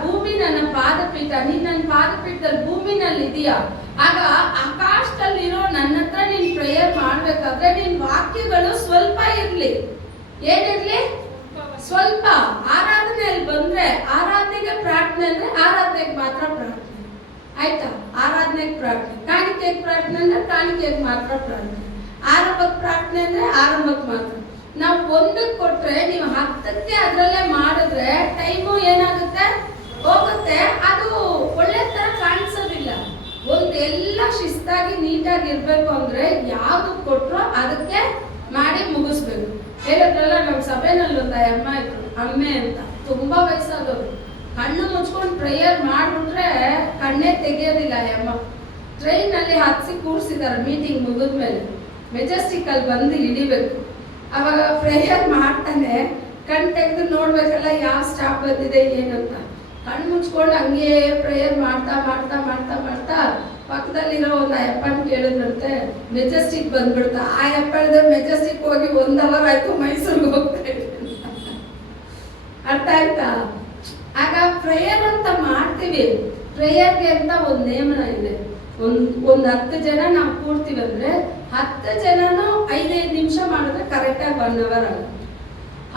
ಭೂಮಿ ನನ್ನ ಪಾದಪೀಠ, ನೀನ್ ನನ್ನ ಪಾದಪೀಠದಲ್ಲಿ ಭೂಮಿನಲ್ಲಿ ಇದೆಯಾ? ಆಗ ಆಕಾಶದಲ್ಲಿರೋ ನನ್ನ ಹತ್ರ ನೀನ್ ಪ್ರೇಯರ್ ಮಾಡ್ಬೇಕಾದ್ರೆ ನಿನ್ ವಾಕ್ಯಗಳು ಸ್ವಲ್ಪ ಇರ್ಲಿ. ಏನಿರ್ಲಿ? ಸ್ವಲ್ಪ. ಆರಾಧನೆಯಲ್ಲಿ ಬಂದ್ರೆ ಆರಾಧನೆಗೆ ಪ್ರಾರ್ಥನೆ ಅಂದ್ರೆ ಆರಾಧನೆಗೆ ಮಾತ್ರ ಪ್ರಾರ್ಥನೆ, ಆಯ್ತಾ? ಆರಾಧನೆಗೆ ಪ್ರಾರ್ಥನೆ. ಕಾಣಿಕೆಗೆ ಪ್ರಾರ್ಥನೆ ಅಂದ್ರೆ ಕಾಣಿಕೆಗೆ ಮಾತ್ರ ಪ್ರಾರ್ಥನೆ. ಆರಂಭಕ್ಕೆ ಪ್ರಾರ್ಥನೆ ಅಂದ್ರೆ ಆರಂಭಕ್ಕೆ ಮಾತ್ರ. ನಾವು 1ಕ್ಕೆ ಕೊಟ್ರೆ ನೀವು 10ಕ್ಕೆ ಅದರಲ್ಲೇ ಮಾಡಿದ್ರೆ ಟೈಮು ಏನಾಗುತ್ತೆ, ಹೋಗುತ್ತೆ. ಅದು ಒಳ್ಳೆ ತರ ಕಾಣಿಸೋದಿಲ್ಲ. ಎಲ್ಲ ಶಿಸ್ತಾಗಿ ನೀಟಾಗಿ ಇರ್ಬೇಕು ಅಂದ್ರೆ ಯಾವ್ದು ಕೊಟ್ರೋ ಅದಕ್ಕೆ ಮಾಡಿ ಮುಗಿಸ್ಬೇಕು. ಹೇಳಿದ್ರಲ್ಲ, ನಮ್ಮ ಸಭೆನಲ್ಲಿ ಒಂದು ಅಮ್ಮ ಇದ್ರು, ಅಮ್ಮೆ ಅಂತ, ತುಂಬಾ ವಯಸ್ಸಾದವರು. ಕಣ್ಣು ಮುಚ್ಕೊಂಡು ಪ್ರೇಯರ್ ಮಾಡ್ಬಿಟ್ರೆ ಕಣ್ಣೇ ತೆಗೆಯೋದಿಲ್ಲ ಅಮ್ಮ. ಟ್ರೈನಲ್ಲಿ ಹತ್ಸಿ ಕೂರ್ಸಿದಾರೆ ಮೀಟಿಂಗ್ ಮುಗಿದ್ಮೇಲೆ. ಮೆಜೆಸ್ಟಿಕ್ ಅಲ್ಲಿ ಬಂದು ಇಳಿಬೇಕು. ಅವಾಗ ಪ್ರೇಯರ್ ಮಾಡ್ತಾನೆ, ಕಣ್ ತೆಗೆದು ನೋಡ್ಬೇಕಲ್ಲ ಯಾವ ಸ್ಟಾಪ್ ಬಂದಿದೆ ಏನಂತ. ಕಣ್ಣು ಮುಚ್ಕೊಂಡು ಹಂಗೆ ಪ್ರೇಯರ್ ಮಾಡ್ತಾ ಮಾಡ್ತಾ ಮಾಡ್ತಾ ಮಾಡ್ತಾ ಪಕ್ಕದಲ್ಲಿರೋ ಒಂದು ಅಪ್ಪನ ಕೇಳಿದ್ರಂತೆ, ಮೆಜೆಸ್ಟಿಕ್ ಬಂದ್ಬಿಡ್ತಾ. ಆ ಅಪ್ಪ ಹೇಳಿದ್ರೆ ಮೆಜೆಸ್ಟಿಕ್ ಹೋಗಿ 1 ಅವರ್ ಆಯ್ತು, ಮೈಸೂರಿಗೆ ಹೋಗ್ತಾ ಇದ್ದೀನಿ. ಅರ್ಥ ಆಯ್ತಾ? ಆಗ ಪ್ರೇಯರ್ ಅಂತ ಮಾಡ್ತೀವಿ. ಪ್ರೇಯರ್ಗೆ ಅಂತ ಒಂದು ನೇಮನ ಇದೆ. ಒಂದು 10 ಜನ ನಾವು ಕೂಡ್ತೀವಿ ಅಂದ್ರೆ 10 ಜನನು 5-5 ನಿಮಿಷ ಮಾಡಿದ್ರೆ ಕರೆಕ್ಟಾಗಿ 1 ಅವರ್ ಆಗುತ್ತೆ.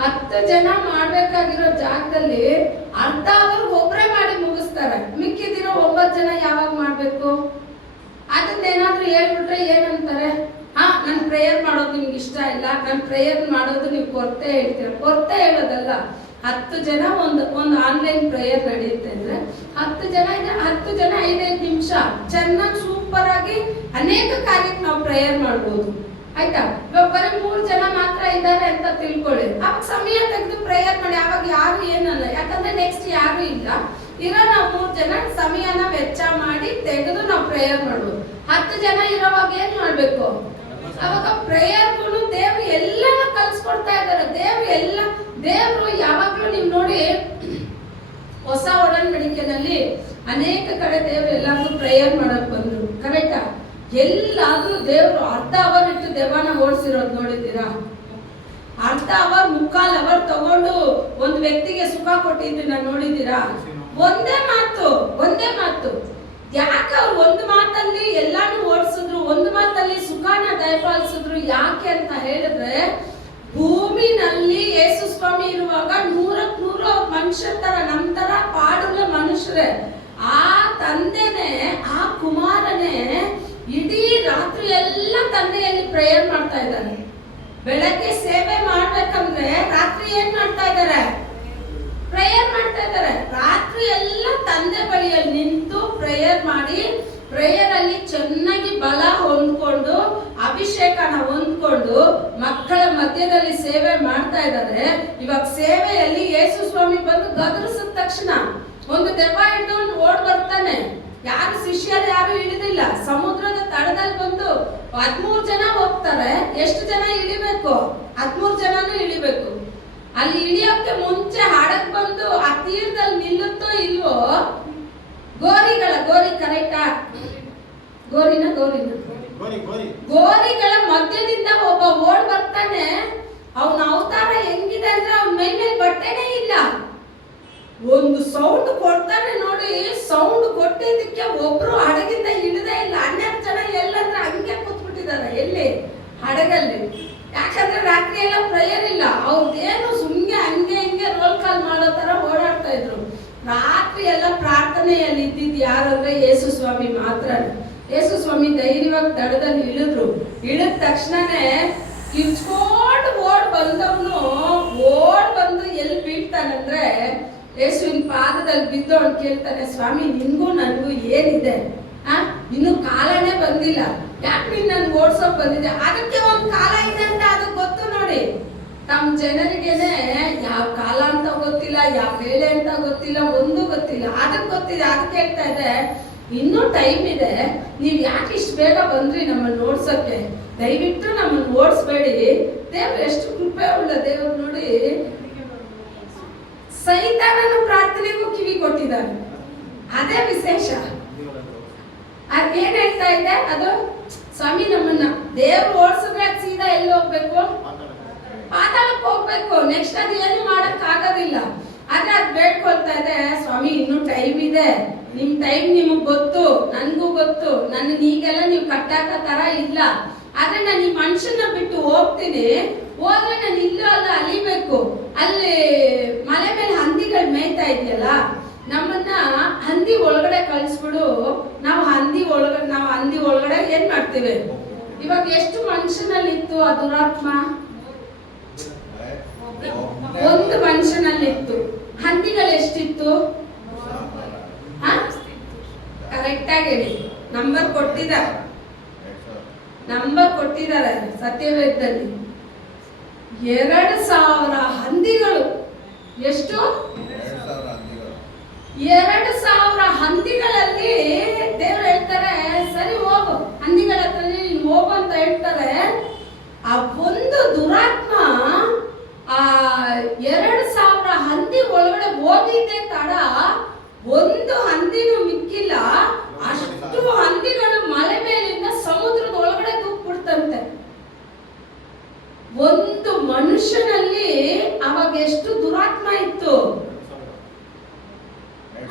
10 ಜನ ಮಾಡ್ಬೇಕಾಗಿರೋ ಜಾಗದಲ್ಲಿ ಅರ್ಧ ಅವರ್ ಒಬ್ಬರೇ ಮಾಡಿ ಮುಗಿಸ್ತಾರೆ. ಮಿಕ್ಕಿದಿರೋ 9 ಜನ ಯಾವಾಗ ಮಾಡ್ಬೇಕು? ಅದನ್ನೇನಾದ್ರೂ ಹೇಳ್ಬಿಟ್ರೆ ಏನಂತಾರೆ, ನನ್ ಪ್ರೇಯರ್ ಮಾಡೋದು ನಿಮ್ಗೆ ಇಷ್ಟ ಇಲ್ಲ, ನನ್ ಪ್ರೇಯರ್ ಮಾಡೋದು ನೀವು ಕೊರತೆ ಹೇಳ್ತೀರ. ಕೊರತೆ ಹೇಳೋದಲ್ಲ. 10 ಜನ ಒಂದು ಆನ್ಲೈನ್ ಪ್ರೇಯರ್ ನಡೆಯುತ್ತೆ ಅಂದ್ರೆ 10 ಜನ ಇದೆ, 10 ಜನ 5-5 ನಿಮಿಷ ಚೆನ್ನಾಗಿ ಸೂಪರ್ ಆಗಿ ಅನೇಕ ಕಾರ್ಯಕ್ಕೆ ನಾವು ಪ್ರೇಯರ್ ಮಾಡ್ಬೋದು. ಆಯ್ತಾ? ಇವಾಗ ಬರೀ 3 ಜನ ಮಾತ್ರ ಇದ್ದಾರೆ ಅಂತ ತಿಳ್ಕೊಳ್ಳಿ. ಅವಾಗ ಸಮಯ ತೆಗೆದು ಪ್ರೇಯರ್ ಮಾಡಿ. ಅವಾಗ ಯಾರು ಏನಲ್ಲ, ಯಾಕಂದ್ರೆ ನೆಕ್ಸ್ಟ್ ಯಾರು ಇಲ್ಲ. ಇರೋ ನಾವು 3 ಜನ ಸಮಯನ ವೆಚ್ಚ ಮಾಡಿ ತೆಗೆದು ನಾವು ಪ್ರೇಯರ್ ಮಾಡ್ಬೋದು. 10 ಜನ ಇರೋವಾಗ ಏನ್ ಮಾಡ್ಬೇಕು? ಅವಾಗ ಪ್ರೇಯರ್ಗಳು ದೇವ್ರು ಎಲ್ಲಾನು ಕಲ್ಸ್ಕೊಡ್ತಾ ಇದ್ದಾರೆ. ದೇವ್ರು ಯಾವಾಗ್ಲೂ ನೀವು ನೋಡಿ, ಹೊಸ ಒಡಂಬಡಿಕೆನಲ್ಲಿ ಅನೇಕ ಕಡೆ ದೇವ್ರು ಎಲ್ಲಾದ್ರೂ ಪ್ರೇಯರ್ ಮಾಡಕ್ ಬಂದ್ರು. ಕರೆಕ್ಟಾ? ಎಲ್ಲಾದ್ರೂ ದೇವ್ರು ಅರ್ಧ ಅವರ್ ಇಟ್ಟು ದೆವ್ವನ ಓಡಿಸಿರೋದು ನೋಡಿದ್ದೀರಾ? ಅರ್ಧ ಅವರ್ 3/4 ಅವರ್ ತಗೊಂಡು ಒಂದು ವ್ಯಕ್ತಿಗೆ ಸುಖ ಕೊಟ್ಟಿದ್ದನ್ನ ನೋಡಿದ್ದೀರಾ? ಒಂದೇ ಮಾತು. ಯಾಕೆ ಅವ್ರು ಒಂದು ಮಾತಲ್ಲಿ ಎಲ್ಲಾನು ಓಡಿಸಿದ್ರು, ಒಂದು ಮಾತಲ್ಲಿ ಸುಖನ ದಯಪಾಲಿಸಿದ್ರು? ಯಾಕೆ ಅಂತ ಹೇಳಿದ್ರೆ, ಭೂಮಿನಲ್ಲಿ ಯೇಸು ಸ್ವಾಮಿ ಇರುವಾಗ 100 ಮನುಷ್ಯರ ತರ ನಮ್ ತರ ಪಾಡುಳ್ಳ ಮನುಷ್ಯರೇ. ಆ ತಂದೆನೆ, ಆ ಕುಮಾರನೇ ಇಡೀ ರಾತ್ರಿ ಎಲ್ಲ ತಂದೆಯಲ್ಲಿ ಪ್ರೇಯರ್ ಮಾಡ್ತಾ ಇದ್ದಾರೆ. ಬೆಳಗ್ಗೆ ಸೇವೆ ಮಾಡ್ಬೇಕಂದ್ರೆ ರಾತ್ರಿ ಏನ್ ಮಾಡ್ತಾ ಇದ್ದಾರೆ? ಪ್ರೇಯರ್ ಮಾಡ್ತಾ ಇದ್ದಾರೆ. ರಾತ್ರಿ ಎಲ್ಲ ತಂದೆ ಬಳಿಯಲ್ಲಿ ನಿಂತು ಪ್ರೇಯರ್ ಮಾಡಿ, ಪ್ರೇಯರ್ ಅಲ್ಲಿ ಚೆನ್ನಾಗಿ ಬಲ ಹೊಂದ್ಕೊಂಡು, ಅಭಿಷೇಕನ ಹೊಂದ್ಕೊಂಡು ಮಕ್ಕಳ ಮಧ್ಯದಲ್ಲಿ ಸೇವೆ ಮಾಡ್ತಾ ಇದ್ದಾರೆ. ಇವಾಗ ಸೇವೆಯಲ್ಲಿ ಯೇಸು ಸ್ವಾಮಿ ಬಂದು ಗದರಿಸಿದ ತಕ್ಷಣ ಒಂದು ದೆವ್ವ ಹಿಡಿದು ಓಡ್ ಬರ್ತಾನೆ. ಯಾರು ಶಿಷ್ಯರು ಯಾರು ಇಳಿದಿಲ್ಲ. ಸಮುದ್ರದ ತಳದಲ್ಲಿ ಬಂದು 13 ಜನ ಹೋಗ್ತಾರೆ. ಎಷ್ಟು ಜನ ಇಳಿಬೇಕು? 13 ಜನನೂ ಇಳಿಬೇಕು. ಅಲ್ಲಿ ಇಳಿಯೋಕೆ ಮುಂಚೆ ಹಡಗ್ ಬಂದು ಆ ತೀರದಲ್ಲಿ ನಿಲ್ಲುತ್ತೋ ಇಲ್ವೋ, ಗೋರಿ ಕರೆಕ್ಟಾ? ಗೋರಿಗಳ ಮಧ್ಯದಿಂದ ಒಬ್ಬ ಓಡ್ ಬರ್ತಾನೆ. ಅವನ ಅವತಾರ ಹೆಂಗಿದೆ ಅಂದ್ರೆ ಅವನ ಮೈ ಮೇಲೆ ಬಟ್ಟೆನೇ ಇಲ್ಲ. ಒಂದು ಸೌಂಡ್ ಕೊಡ್ತಾನೆ ನೋಡಿ. ಸೌಂಡ್ ಕೊಟ್ಟಿದ್ದಕ್ಕೆ ಒಬ್ರು ಹಡಗಿಂದ ಇಳಿದೇ ಇಲ್ಲ. 12 ಜನ ಎಲ್ಲಂದ್ರೆ ಹಂಗೆ ಕೂತ್ಬಿಟ್ಟಿದ್ದಾರೆ. ಎಲ್ಲಿ? ಹಡಗಲ್ಲಿ. ಯಾಕಂದ್ರೆ ರಾತ್ರಿ ಎಲ್ಲ ಪ್ರೇಯರ್ ಇಲ್ಲ. ಅವ್ರದ್ದೇನು ಸುಮ್ನೆ ಹಂಗೆ ಹಿಂಗೆ ರೋಲ್ ಕಾಲ್ ಮಾಡೋ ತರ ಓಡಾಡ್ತಾ ಇದ್ರು. ರಾತ್ರಿ ಎಲ್ಲ ಪ್ರಾರ್ಥನೆಯಲ್ಲಿ ಇದ್ದಿದ್ದು ಯಾರಂದ್ರೆ ಯೇಸು ಸ್ವಾಮಿ ಮಾತ್ರ. ಯೇಸು ಸ್ವಾಮಿ ಧೈರ್ಯವಾಗಿ ದಡದಲ್ಲಿ ಇಳಿದ್ರು. ಇಳಿದ ತಕ್ಷಣನೇ ಕಿರ್ಚ್ಕೊಂಡು ಓಡ್ ಬಂದು ಎಲ್ಲಿ ಬೀಳ್ತಾನಂದ್ರೆ ಯೇಸುವಿನ ಪಾದದಲ್ಲಿ ಬಿದ್ದು ಅವ್ನು ಕೇಳ್ತಾನೆ, ಸ್ವಾಮಿ ನಿನ್ಗೂ ನನ್ಗೂ ಏನಿದೆ? ಇನ್ನು ಕಾಲನೇ ಬಂದಿಲ್ಲ, ಯಾಕೆ ನೀನ್ ನನ್ ಓಡ್ಸೋಕ್ ಬಂದಿದೆ? ಅದಕ್ಕೆ ಒಂದ್ ಕಾಲ ಇದೆ ಅಂತ ಅದು ಗೊತ್ತು ನೋಡಿ. ತಮ್ಮ ಜನರಿಗೆನೆ ಯಾವ ಕಾಲ ಅಂತ ಗೊತ್ತಿಲ್ಲ, ಯಾವ ವೇಳೆ ಅಂತ ಗೊತ್ತಿಲ್ಲ, ಒಂದು ಗೊತ್ತಿಲ್ಲ. ಅದಕ್ಕೆ ಗೊತ್ತಿದೆ. ಅದಕ್ಕೆ ಹೇಳ್ತಾ ಇದೆ, ಇನ್ನೂ ಟೈಮ್ ಇದೆ. ನೀವ್ ಯಾಕೆ ಇಷ್ಟು ಬೇಗ ಬಂದ್ರಿ ನಮ್ಮನ್ನ ಓಡ್ಸಕ್ಕೆ? ದಯವಿಟ್ಟು ನಮ್ಮನ್ನ ಓಡಿಸ್ಬೇಡಿ. ದೇವ್ರು ಎಷ್ಟು ಕೃಪೆ ಉಳ್ಳ ದೇವ್ರು ನೋಡಿ. ಸೈತಾನನ ಪ್ರಾರ್ಥನೆಗೂ ಕಿವಿ ಕೊಟ್ಟಿದ್ದಾನೆ. ಅದೇ ವಿಶೇಷ. ಅದೇನ್ ಹೇಳ್ತಾ ಇದೆ? ಅದು ಸ್ವಾಮಿ ನಮ್ಮನ್ನ ದೇವ್ರು ಓಡಿಸಿದ್ರೆ ಸೀದಾ ಎಲ್ಲಿ ಹೋಗ್ಬೇಕು? ಪಾತಾಳಕ್ಕೆ ಹೋಗ್ಬೇಕು. ನೆಕ್ಸ್ಟ್ ಅದು ಏನು ಮಾಡಕ್ ಆಗೋದಿಲ್ಲ. ಆದ್ರೆ ಅದ್ ಬೇಡ್ಕೊಳ್ತಾ ಇದೆ, ಸ್ವಾಮಿ ಇನ್ನೂ ಟೈಮ್ ಇದೆ. ನಿಮ್ ಟೈಮ್ ನಿಮಗ್ ಗೊತ್ತು, ನನ್ಗೂ ಗೊತ್ತು. ನನ್ನ ಈಗೆಲ್ಲ ನೀವು ಕಟ್ಟಾಕ ತರ ಇಲ್ಲ. ಆದ್ರೆ ನಾನು ಈ ಮನುಷ್ಯನ ಬಿಟ್ಟು ಹೋಗ್ತೀನಿ. ಹೋದ್ರೆ ನಾನು ಇಲ್ಲೂ ಅಲ್ಲ ಅಲಿಬೇಕು. ಅಲ್ಲಿ ಮಲೆ ಮೇಲೆ ಹಂದಿಗಳು ಮೇಯ್ತಾ ಇದೆಯಲ್ಲ, ನಮ್ಮನ್ನ ಹಂದಿ ಒಳಗಡೆ ಕಳಿಸ್ಬಿಡು. ನಾವು ಹಂದಿ ಒಳಗಡೆ ಏನ್ ಮಾಡ್ತೀವಿ? ಇವಾಗ ಎಷ್ಟು ಮನುಷ್ಯನಲ್ಲಿ ಇತ್ತು ಆ ದುರಾತ್ಮ? ಒಂದು ಮನುಷ್ಯನಲ್ಲಿತ್ತು. ಹಂದಿಗಳು ಎಷ್ಟಿತ್ತು? ಕರೆಕ್ಟ್ ಆಗಿ ಹೇಳಿ. ನಂಬರ್ ಕೊಟ್ಟಿದ್ದಾರೆ ಸತ್ಯವೇದದಲ್ಲಿ. 2000 ಹಂದಿಗಳು. ಎಷ್ಟು? 2000 ಹಂದಿಗಳಲ್ಲಿ ದೇವ್ರು ಹೇಳ್ತಾರೆ, ಸರಿ ಹೋಗು, ಹಂದಿಗಳ ಹತ್ರ ನೀನು ಹೋಗು ಅಂತ ಹೇಳ್ತಾರೆ. ಆ ಒಂದು ದುರಾತ್ಮ ಆ 2000 ಹಂದಿ ಒಳಗಡೆ ಹೋಗಿದ್ದೆ ತಡ ಒಂದು ಹಂದಿನೂ ಮಿಕ್ಕಿಲ್ಲ. ಅಷ್ಟು ಹಂದಿಗಳು ಮಲೆ ಮೇಲಿಂದ ಸಮುದ್ರದ ಒಳಗಡೆ ತೂಗ್ಬಿಡ್ತಂತೆ. ಒಂದು ಮನುಷ್ಯನಲ್ಲಿ ಅವಾಗ ಎಷ್ಟು ದುರಾತ್ಮ ಇತ್ತು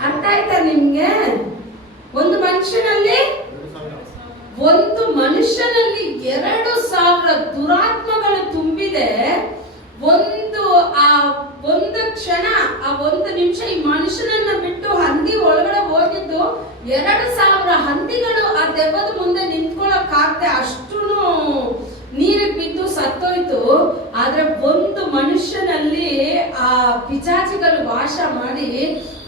ಅರ್ಥ ಆಯ್ತಾ ನಿಮ್ಗೆ? ಒಂದು ಮನುಷ್ಯನಲ್ಲಿ 2000 ದುರಾತ್ಮಗಳು ತುಂಬಿದೆ. ಒಂದು ಕ್ಷಣ, ಆ ಒಂದು ನಿಮಿಷ ಈ ಮನುಷ್ಯನನ್ನ ಬಿಟ್ಟು ಹಂದಿ ಒಳಗಡೆ ಹೋಗಿದ್ದು 2000 ಹಂದಿಗಳು ಆ ದೆವ್ವದ ಮುಂದೆ ನಿಂತ್ಕೊಳ್ಳಕ್ ಆಗದೆ ಅಷ್ಟು ನೀರಿಗೆ ಬಿದ್ದು ಸತ್ತೋಯ್ತು. ಆದ್ರೆ ಒಂದು ಮನುಷ್ಯನಲ್ಲಿ ಆ ಪಿಚಾಚಿಗಳು ವಾಸ ಮಾಡಿ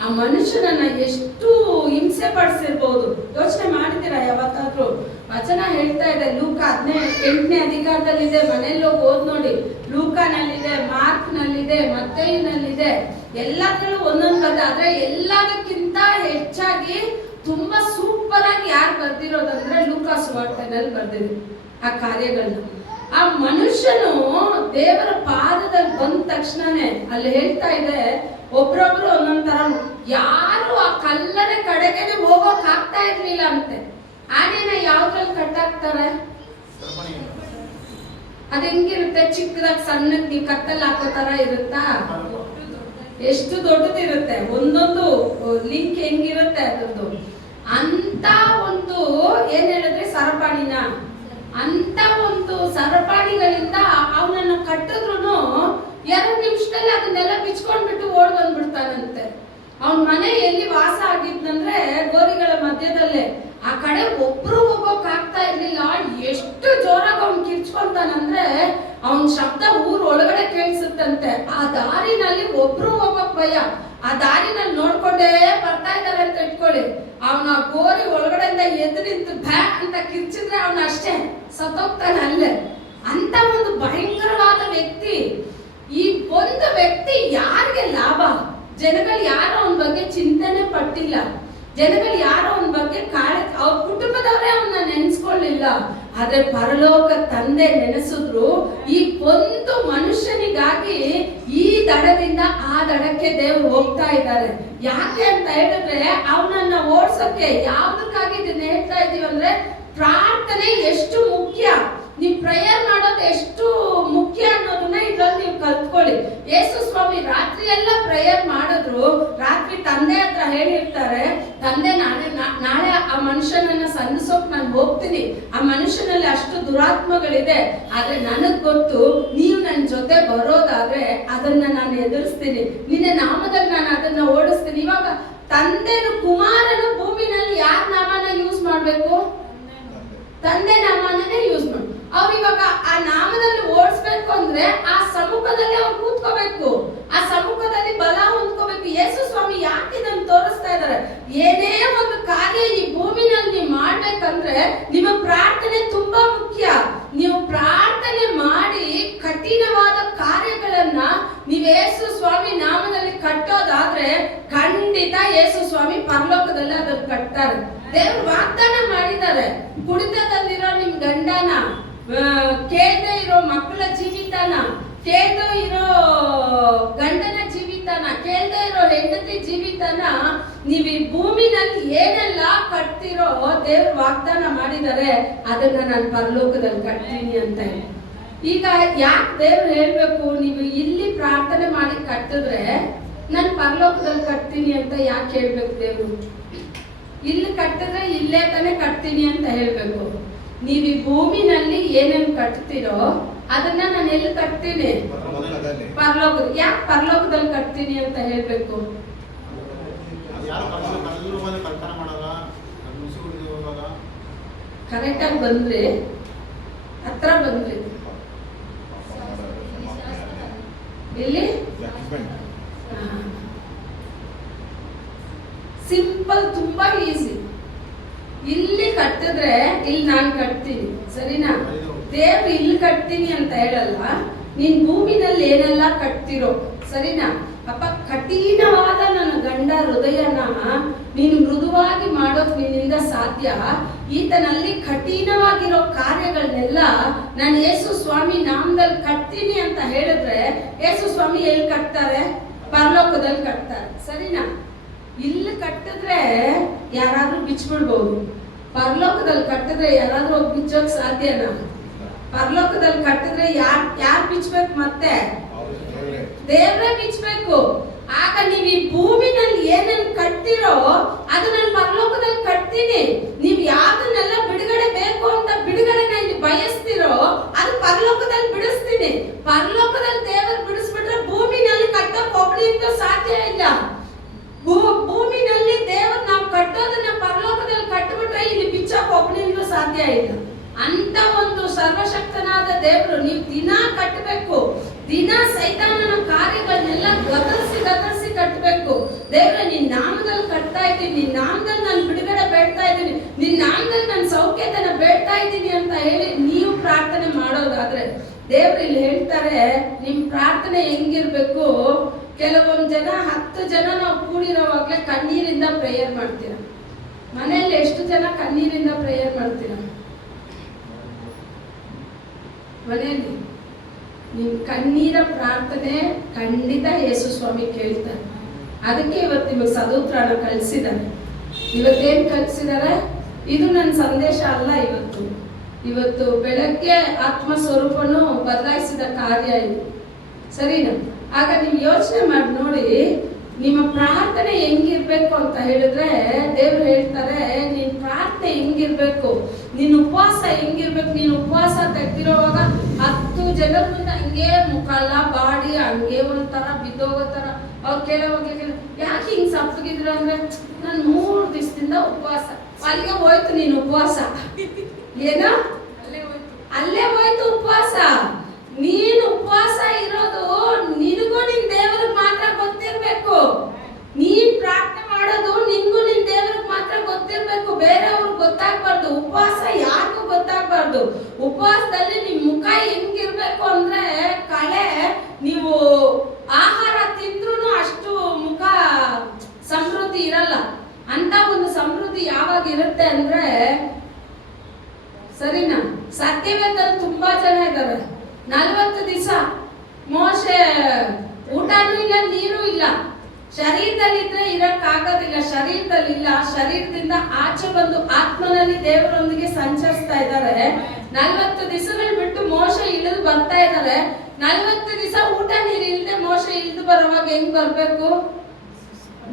ಆ ಮನುಷ್ಯನನ್ನ ಎಷ್ಟು ಹಿಂಸೆ ಪಡಿಸಿರ್ಬೋದು ಯೋಚನೆ ಮಾಡಿದ್ದೀರಾ ಯಾವತ್ತಾದ್ರೂ? ವಚನ ಹೇಳ್ತಾ ಇದೆ, ಲೂಕ 18ನೇ ಅಧಿಕಾರದಲ್ಲಿದೆ. ಮನೇಲಿ ಹೋಗಿ ಓದ್ ನೋಡಿ. ಲೂಕನಲ್ಲಿದೆ, ಮಾರ್ಕ್ನಲ್ಲಿದೆ, ಮತ್ತೈನಲ್ಲಿದೆ. ಎಲ್ಲದರಲ್ಲೂ ಒಂದೊಂದು ಕಥೆ. ಆದ್ರೆ ಎಲ್ಲದಕ್ಕಿಂತ ಹೆಚ್ಚಾಗಿ ತುಂಬಾ ಸೂಪರ್ ಆಗಿ ಯಾರು ಬರ್ದಿರೋದಂದ್ರೆ ಲೂಕಾ ಸುವಾರ್ತೆನಲ್ಲಿ ಬರ್ದಿದೆ ಆ ಕಾರ್ಯಗಳನ್ನ. ಆ ಮನುಷ್ಯನು ದೇವರ ಪಾದದಲ್ಲಿ ಬಂದ ತಕ್ಷಣನೇ ಅಲ್ಲಿ ಹೇಳ್ತಾ ಇದೆ, ಒಬ್ರೊಬ್ರು ಒಂದೊಂದ್ ತರ. ಯಾರು ಆ ಕಲ್ಲರ ಕಡೆಗೆ ಹೋಗೋಕ್ ಆಗ್ತಾ ಇರ್ಲಿಲ್ಲ ಅಂತೆ. ಆನೆನ ಯಾವ್ದ್ರಲ್ಲಿ ಕಟ್ಟಾಕ್ತಾರೆ? ಅದ್ ಹೆಂಗಿರುತ್ತೆ? ಚಿಕ್ಕದಾಗ ಸಣ್ಣಕ್ ನೀವು ಕತ್ತಲ್ಲಿ ಹಾಕೋ ತರ ಇರುತ್ತಾ? ಎಷ್ಟು ದೊಡ್ಡದಿರುತ್ತೆ, ಒಂದೊಂದು ಲಿಂಕ್ ಹೆಂಗಿರುತ್ತೆ ಅದ್ರದ್ದು. ಅಂತ ಒಂದು ಏನ್ ಹೇಳಿದ್ರೆ ಸರಪಾಣಿನ, ಅಂತ ಒಂದು ಸರಪಾಣಿ ಮನೆ ಎಲ್ಲಿ ವಾಸ ಆಗಿದ್ದಂದ್ರೆ ಗೋರಿಗಳ ಮಧ್ಯದಲ್ಲೇ. ಆ ಕಡೆ ಒಬ್ರು ಹೋಗೋಕ್ ಆಗ್ತಾ ಇರ್ಲಿಲ್ಲ. ಎಷ್ಟು ಜೋರಾಗಿ ಅವ್ನ್ ಕಿರ್ಚ್ಕೊಂತಾನಂದ್ರೆ ಅವನ್ ಶಬ್ದ ಊರ್ ಒಳಗಡೆ ಕೇಳಿಸುತ್ತಂತೆ. ಆ ದಾರಿನಲ್ಲಿ ಒಬ್ರು ಹೋಗೋಕ್ ಭಯ. ಆ ದಾರಿನಲ್ಲಿ ನೋಡ್ಕೊಂಡೇ ಬರ್ತಾ ಇದಾರೆ ಅಂತ ಇಟ್ಕೊಳ್ಳಿ. ಅವನ ಗೋರಿ ಒಳಗಡೆಯಿಂದ ಎದ್ದು ನಿಂತು ಬ್ಯಾ ಅಂತ ಕಿರ್ಚಿದ್ರೆ ಅವನ ಅಷ್ಟೇ ಸತ್ತೋಗ್ತಾನೆ ಅಲ್ಲೇ. ಅಂತ ಒಂದು ಭಯಂಕರವಾದ ವ್ಯಕ್ತಿ. ಈ ಒಂದು ವ್ಯಕ್ತಿ ಯಾರಿಗೆ ಲಾಭ? ಜನಗಳು ಯಾರು ಅವನ ಬಗ್ಗೆ ಚಿಂತನೆ ಪಟ್ಟಿಲ್ಲ. ಜನಗಳು ಯಾರು ಅವನ ಬಗ್ಗೆ ಅವ್ರ ಕುಟುಂಬದವರೇ ಅವನ್ನ ನೆನೆಸ್ಕೊಳ್ಳಿಲ್ಲ. ಆದ್ರೆ ಪರಲೋಕ ತಂದೆ ನೆನೆಸಿದ್ರು. ಈ ಒಂದು ಮನುಷ್ಯನಿಗಾಗಿ ಈ ದಡದಿಂದ ಆ ದಡಕ್ಕೆ ದೇವರು ಹೋಗ್ತಾ ಇದ್ದಾರೆ. ಯಾಕೆ ಅಂತ ಹೇಳಿದ್ರೆ ಅವನನ್ನ ಓಡ್ಸಕ್ಕೆ. ಯಾವ್ದಕ್ಕಾಗಿ ಇದನ್ನ ಹೇಳ್ತಾ ಇದೀವಿ ಅಂದ್ರೆ ಪ್ರಾರ್ಥನೆ ಎಷ್ಟು ಮುಖ್ಯ, ನೀವು ಪ್ರೇಯರ್ ಮಾಡೋದು ಎಷ್ಟು ಮುಖ್ಯ ಅನ್ನೋದನ್ನ ಇದ್ರಲ್ಲಿ ನೀವು ಕಲ್ತ್ಕೊಳ್ಳಿ. ಯೇಸು ಸ್ವಾಮಿ ರಾತ್ರಿ ಎಲ್ಲ ಪ್ರೇಯರ್ ಮಾಡಿದ್ರು. ರಾತ್ರಿ ತಂದೆ ಹತ್ರ ಹೇಳಿರ್ತಾರೆ, ತಂದೆ ನಾಳೆ ಆ ಮನುಷ್ಯನನ್ನ ಸಂಧಿಸೋಕ್ ನಾನು ಹೋಗ್ತೀನಿ. ಆ ಮನುಷ್ಯನಲ್ಲಿ ಅಷ್ಟು ದುರಾತ್ಮಗಳಿದೆ. ಆದ್ರೆ ನನಗ್ ಗೊತ್ತು, ನೀವು ನನ್ನ ಜೊತೆ ಬರೋದಾದ್ರೆ ಅದನ್ನ ನಾನು ಎದುರಿಸ್ತೀನಿ. ನಿನ್ನ ನಾಮದಲ್ಲಿ ನಾನು ಅದನ್ನ ಓಡಿಸ್ತೀನಿ. ಇವಾಗ ತಂದೆನು ಕುಮಾರನು ಭೂಮಿನಲ್ಲಿ ಯಾರ ನಾಮನ ಯೂಸ್ ಮಾಡ್ಬೇಕು? ತಂದೆ ನಾಮನೇ ಯೂಸ್ ಮಾಡು. ಅವ್ರು ಇವಾಗ ಆ ನಾಮದಲ್ಲಿ ಓಡಿಸ್ಬೇಕು ಅಂದ್ರೆ ಆ ಸಮ್ಮುಖದಲ್ಲಿ ಅವ್ರು ಕೂತ್ಕೋಬೇಕು. ಆ ಸಮ್ಮುಖದಲ್ಲಿ ಬಲ ಹೊಂದ್ಕೋಬೇಕು. ಯೇಸು ಸ್ವಾಮಿ ಯಾಕೆ ಇದನ್ನು ತೋರಿಸ್ತಾ ಇದ್ದಾರೆ? ಏನೇ ಒಂದು ಕಾರ್ಯ ಈ ಭೂಮಿನಲ್ಲಿ ನೀವು ಮಾಡ್ಬೇಕಂದ್ರೆ ನಿಮ್ಮ ಪ್ರಾರ್ಥನೆ ತುಂಬಾ ಮುಖ್ಯ. ನೀವು ಪ್ರಾರ್ಥನೆ ಮಾಡಿ ಕಠಿಣವಾದ ಕಾರ್ಯಗಳನ್ನ ನೀವು ಯೇಸು ಸ್ವಾಮಿ ನಾಮದಲ್ಲಿ ಕಟ್ಟೋದಾದ್ರೆ ಖಂಡಿತ ಯೇಸು ಸ್ವಾಮಿ ಪರಲೋಕದಲ್ಲಿ ಅದನ್ನ ಕಟ್ತಾರೆ. ದೇವ್ರು ವಾಗ್ದಾನ ಮಾಡಿದ್ದಾರೆ. ಕುಡಿತದಲ್ಲಿರೋ ನಿಮ್ ಗಂಡನ, ಕೇಳ್ದೆ ಇರೋ ಮಕ್ಕಳ ಜೀವಿತನ, ಕೇಳ್ದೆ ಇರೋ ಗಂಡನ ಜೀವಿತನ, ಕೇಳ್ದೆ ಇರೋ ಹೆಂಡತಿ ಜೀವಿತನ ನೀವು ಈ ಭೂಮಿನಲ್ಲಿ ಏನೆಲ್ಲ ಕಟ್ತಿರೋ ದೇವ್ರು ವಾಗ್ದಾನ ಮಾಡಿದ್ದಾರೆ. ಅದನ್ನ ನಾನು ಪರಲೋಕದಲ್ಲಿ ಕಟ್ತೀನಿ ಅಂತ ಹೇಳಿ. ಈಗ ಯಾಕೆ ದೇವ್ರು ಹೇಳ್ಬೇಕು ನೀವು ಇಲ್ಲಿ ಪ್ರಾರ್ಥನೆ ಮಾಡಿ ಕಟ್ಟಿದ್ರೆ ನಾನು ಪರಲೋಕದಲ್ಲಿ ಕಟ್ತೀನಿ ಅಂತ ಯಾಕೆ ಹೇಳ್ಬೇಕು ದೇವ್ರು? ಇಲ್ಲಿ ಕಟ್ಟಿದ್ರೆ ಇಲ್ಲೇ ತಾನೇ ಕಟ್ತೀನಿ ಅಂತ ಹೇಳ್ಬೇಕು. ನೀವು ಈ ಭೂಮಿನಲ್ಲಿ ಏನೇನು ಕಟ್ತೀರೋ ಅದನ್ನ ನಾನು ಎಲ್ಲಿ ಕಟ್ತೀನಿ? ಪರಲೋಕದ. ಯಾಕೆ ಪರಲೋಕದಲ್ಲಿ ಕಟ್ತೀನಿ ಅಂತ ಹೇಳ್ಬೇಕು? ಕರೆಕ್ಟಾಗಿ ಬಂದ್ರಿ, ಹತ್ರ ಬಂದ್ರಿ. ಇಲ್ಲಿ ಸಿಂಪಲ್, ತುಂಬಾ ಈಸಿ. ಇಲ್ಲಿ ಕಟ್ಟಿದ್ರೆ ಇಲ್ಲಿ ನಾನು ಕಟ್ತೀನಿ, ಸರಿನಾ? ದೇವ್ರು ಇಲ್ಲಿ ಕಟ್ತೀನಿ ಅಂತ ಹೇಳಲ್ಲ. ನೀನ್ ಭೂಮಿನಲ್ಲಿ ಏನೆಲ್ಲ ಕಟ್ತಿರೋ, ಸರಿನಾ? ಅಪ್ಪ ಕಠಿಣವಾದ ನನ್ನ ಗಂಡ ಹೃದಯನ ನೀನು ಮೃದುವಾಗಿ ಮಾಡೋಕ್ ನಿನ್ನಿಂದ ಸಾಧ್ಯ. ಈತನಲ್ಲಿ ಕಠಿಣವಾಗಿರೋ ಕಾರ್ಯಗಳನ್ನೆಲ್ಲ ನಾನು ಯೇಸು ಸ್ವಾಮಿ ನಾಮದಲ್ಲಿ ಕಟ್ತೀನಿ ಅಂತ ಹೇಳಿದ್ರೆ ಯೇಸು ಸ್ವಾಮಿ ಎಲ್ಲಿ ಕಟ್ತಾರೆ? ಪರಲೋಕದಲ್ಲಿ ಕಟ್ತಾರೆ, ಸರಿನಾ? ಇಲ್ಲಿ ಕಟ್ಟಿದ್ರೆ ಯಾರಾದ್ರೂ ಬಿಚ್ಬಿಡ್ಬಹುದು. ಪರಲೋಕದಲ್ಲಿ ಕಟ್ಟಿದ್ರೆ ಯಾರಾದ್ರೂ ಹೋಗಿ ಬಿಚ್ಚೋಕ್ ಸಾಧ್ಯನಾ? ಪರಲೋಕದಲ್ಲಿ ಕಟ್ಟಿದ್ರೆ ಯಾರು ಬಿಚ್ಚಬೇಕು? ಮತ್ತೆ ದೇವ್ರೇ ಬಿಚ್ಚಬೇಕು. ಆಗ ನೀವು ಈ ಭೂಮಿನಲ್ಲಿ ಏನೇನು ಕಟ್ತಿರೋ ಅದು ನಾನು ಪರಲೋಕದಲ್ಲಿ ಕಟ್ತೀನಿ. ನೀವು ಯಾವ್ದನ್ನೆಲ್ಲ ಬಿಡುಗಡೆ ಬೇಕು ಅಂತ ಬಿಡುಗಡೆನ ಇಲ್ಲಿ ಬಯಸ್ತಿರೋ ಅದು ಪರಲೋಕದಲ್ಲಿ ಬಿಡಿಸ್ತೀನಿ. ಪರಲೋಕದಲ್ಲಿ ದೇವರು ಬಿಡಿಸ್ಬಿಟ್ರೆ ಭೂಮಿನಲ್ಲಿ ಕಟ್ಟೋಕ್ ಒಬ್ಳಿಂದ ಸಾಧ್ಯ ಇಲ್ಲ. ಭೂಮಿನಲ್ಲಿ ದೇವರು ನಾವು ಕಟ್ಟೋದನ್ನ ಪರಲೋಕದಲ್ಲಿ ಕಟ್ಟಿಬಿಟ್ರೆ ಇಲ್ಲಿ ಬಿಚ್ಚೋಕ್ ಒಬ್ಳಿಂದ ಸಾಧ್ಯ ಇಲ್ಲ. ಅಂತ ಒಂದು ಸರ್ವಶಕ್ತನಾದ ದೇವರು ನೀವು ದಿನ ಕಟ್ಟಬೇಕು. ದಿನ ಸೈತಾನನ ಕಾರ್ಯಗಳನ್ನೆಲ್ಲ ಗದರಿಸಿ ಕಟ್ಟಬೇಕು. ದೇವ್ರೆ ನಿನ್ನ ನಾಮದಲ್ಲಿ ಕಟ್ತಾ ಇದ್ದೀನಿ, ನಿನ್ನ ನಾಮದಲ್ಲಿ ನಾನು ಬಿಡುಗಡೆ ಬೇಡ್ತಾ ಇದ್ದೀನಿ, ನಿನ್ನ ನಾಮದಲ್ಲಿ ನಾನು ಸೌಖ್ಯತನ ಬೇಡ್ತಾ ಇದ್ದೀನಿ ಅಂತ ಹೇಳಿ ನೀವು ಪ್ರಾರ್ಥನೆ ಮಾಡೋದಾದ್ರೆ ದೇವ್ರು ಇಲ್ಲಿ ಹೇಳ್ತಾರೆ ನಿಮ್ ಪ್ರಾರ್ಥನೆ ಹೆಂಗಿರ್ಬೇಕು. ಕೆಲವೊಂದು ಜನ 10 ಜನ ನಾವು ಕೂಡಿರೋವಾಗ್ಲೇ ಕಣ್ಣೀರಿಂದ ಪ್ರೇಯರ್ ಮಾಡ್ತೀರ. ಮನೆಯಲ್ಲಿ ಎಷ್ಟು ಜನ ಕಣ್ಣೀರಿಂದ ಪ್ರೇಯರ್ ಮಾಡ್ತೀರ? ಮನೆಯಲ್ಲಿ ನಿಮ್ ಕಣ್ಣೀರ ಪ್ರಾರ್ಥನೆ ಖಂಡಿತ ಯೇಸು ಸ್ವಾಮಿ ಕೇಳ್ತಾರೆ. ಅದಕ್ಕೆ ಇವತ್ತು ನಿಮಗೆ ಸದೋತ್ರನ ಕಳಿಸಿದ್ದಾರೆ. ಇವತ್ತೇನ್ ಕಳಿಸಿದ್ದಾರೆ? ಇದು ನನ್ನ ಸಂದೇಶ ಅಲ್ಲ. ಇವತ್ತು ಬೆಳಗ್ಗೆ ಆತ್ಮ ಸ್ವರೂಪನು ಬದಲಾಯಿಸಿದ ಕಾರ್ಯ ಇದು, ಸರಿನಾ? ಆಗ ನೀವು ಯೋಚನೆ ಮಾಡಿ ನೋಡಿ, ನಿಮ್ಮ ಪ್ರಾರ್ಥನೆ ಹೆಂಗಿರ್ಬೇಕು ಅಂತ ಹೇಳಿದ್ರೆ ದೇವ್ರು ಹೇಳ್ತಾರೆ ನಿನ್ ಪ್ರಾರ್ಥನೆ ಹೆಂಗಿರ್ಬೇಕು, ನಿನ್ನ ಉಪವಾಸ ಹೆಂಗಿರ್ಬೇಕು. ನೀನು ಉಪವಾಸ ತೆಗ್ದಿರೋವಾಗ 10 ಜನರ ಮುಂದೆ ಹಂಗೆ ಮುಖ ಎಲ್ಲ ಬಾಡಿ ಹಂಗೆ ಒಂಥರ ಬಿದ್ದೋಗೋ ತರ ಅವ್ರು ಕೆಲವು ಯಾಕೆ ಹಿಂಗ್ ಸಪ್ಪಗಿದ್ರು ಅಂದ್ರೆ ನಾನು 3 ದಿವಸದಿಂದ ಉಪವಾಸ. ಅಲ್ಲಿಗೆ ಹೋಯ್ತು ನೀನು ಉಪವಾಸ. ಏನೋ ಅಲ್ಲೇ ಹೋಯ್ತು ಉಪವಾಸ. ನೀನು ಉಪವಾಸ ಇರೋದು ನಿನಗೂ ನಿನ್ ದೇವರಿಗೆ ಮಾತ್ರ ಗೊತ್ತಿರ್ಬೇಕು. ನೀನ್ ಪ್ರಾರ್ಥನೆ ಮಾಡೋದು ನಿನ್ಗೂ ನಿನ್ ದೇವರಿಗೆ ಮಾತ್ರ ಗೊತ್ತಿರ್ಬೇಕು, ಬೇರೆಯವ್ರಿಗೆ ಗೊತ್ತಾಗ್ಬಾರ್ದು. ಉಪವಾಸ ಯಾರಿಗೂ ಗೊತ್ತಾಗ್ಬಾರ್ದು. ಉಪವಾಸದಲ್ಲಿ ನಿಮ್ ಮುಖ ಹೆಂಗಿರ್ಬೇಕು ಅಂದ್ರೆ ಕಳೆ ನೀವು ಆಹಾರ ತಿಂದ್ರೂ ಅಷ್ಟು ಮುಖ ಸಮೃದ್ಧಿ ಇರಲ್ಲ. ಅಂತ ಒಂದು ಸಮೃದ್ಧಿ ಯಾವಾಗ ಇರುತ್ತೆ ಅಂದ್ರೆ, ಸರಿನಾ? ಸತ್ಯವೇದದಲ್ಲಿ ತುಂಬಾ ಜನ ಇದ್ದಾರೆ. 40 ದಿವಸ ಮೋಶೆ ಊಟನೂ ಇಲ್ಲ ನೀರು ಇಲ್ಲ. ಶರೀರದಲ್ಲಿದ್ರೆ ಇರಕ್ಕಾಗೋದಿಲ್ಲ, ಶರೀರದಲ್ಲಿ ಇಲ್ಲ. ಶರೀರದಿಂದ ಆಚೆ ಬಂದು ಆತ್ಮನಲ್ಲಿ ದೇವರೊಂದಿಗೆ ಸಂಚರಿಸ್ತಾ ಇದ್ದಾರೆ. 40 ದಿವಸಗಳು ಬಿಟ್ಟು ಮೋಶೆ ಇಳಿದು ಬರ್ತಾ ಇದ್ದಾರೆ. 40 ದಿವಸ ಊಟ ನೀರು ಇಲ್ಲದೆ ಮೋಶೆ ಇಳಿದು ಬರುವಾಗ ಹೆಂಗ್ ಬರ್ಬೇಕು?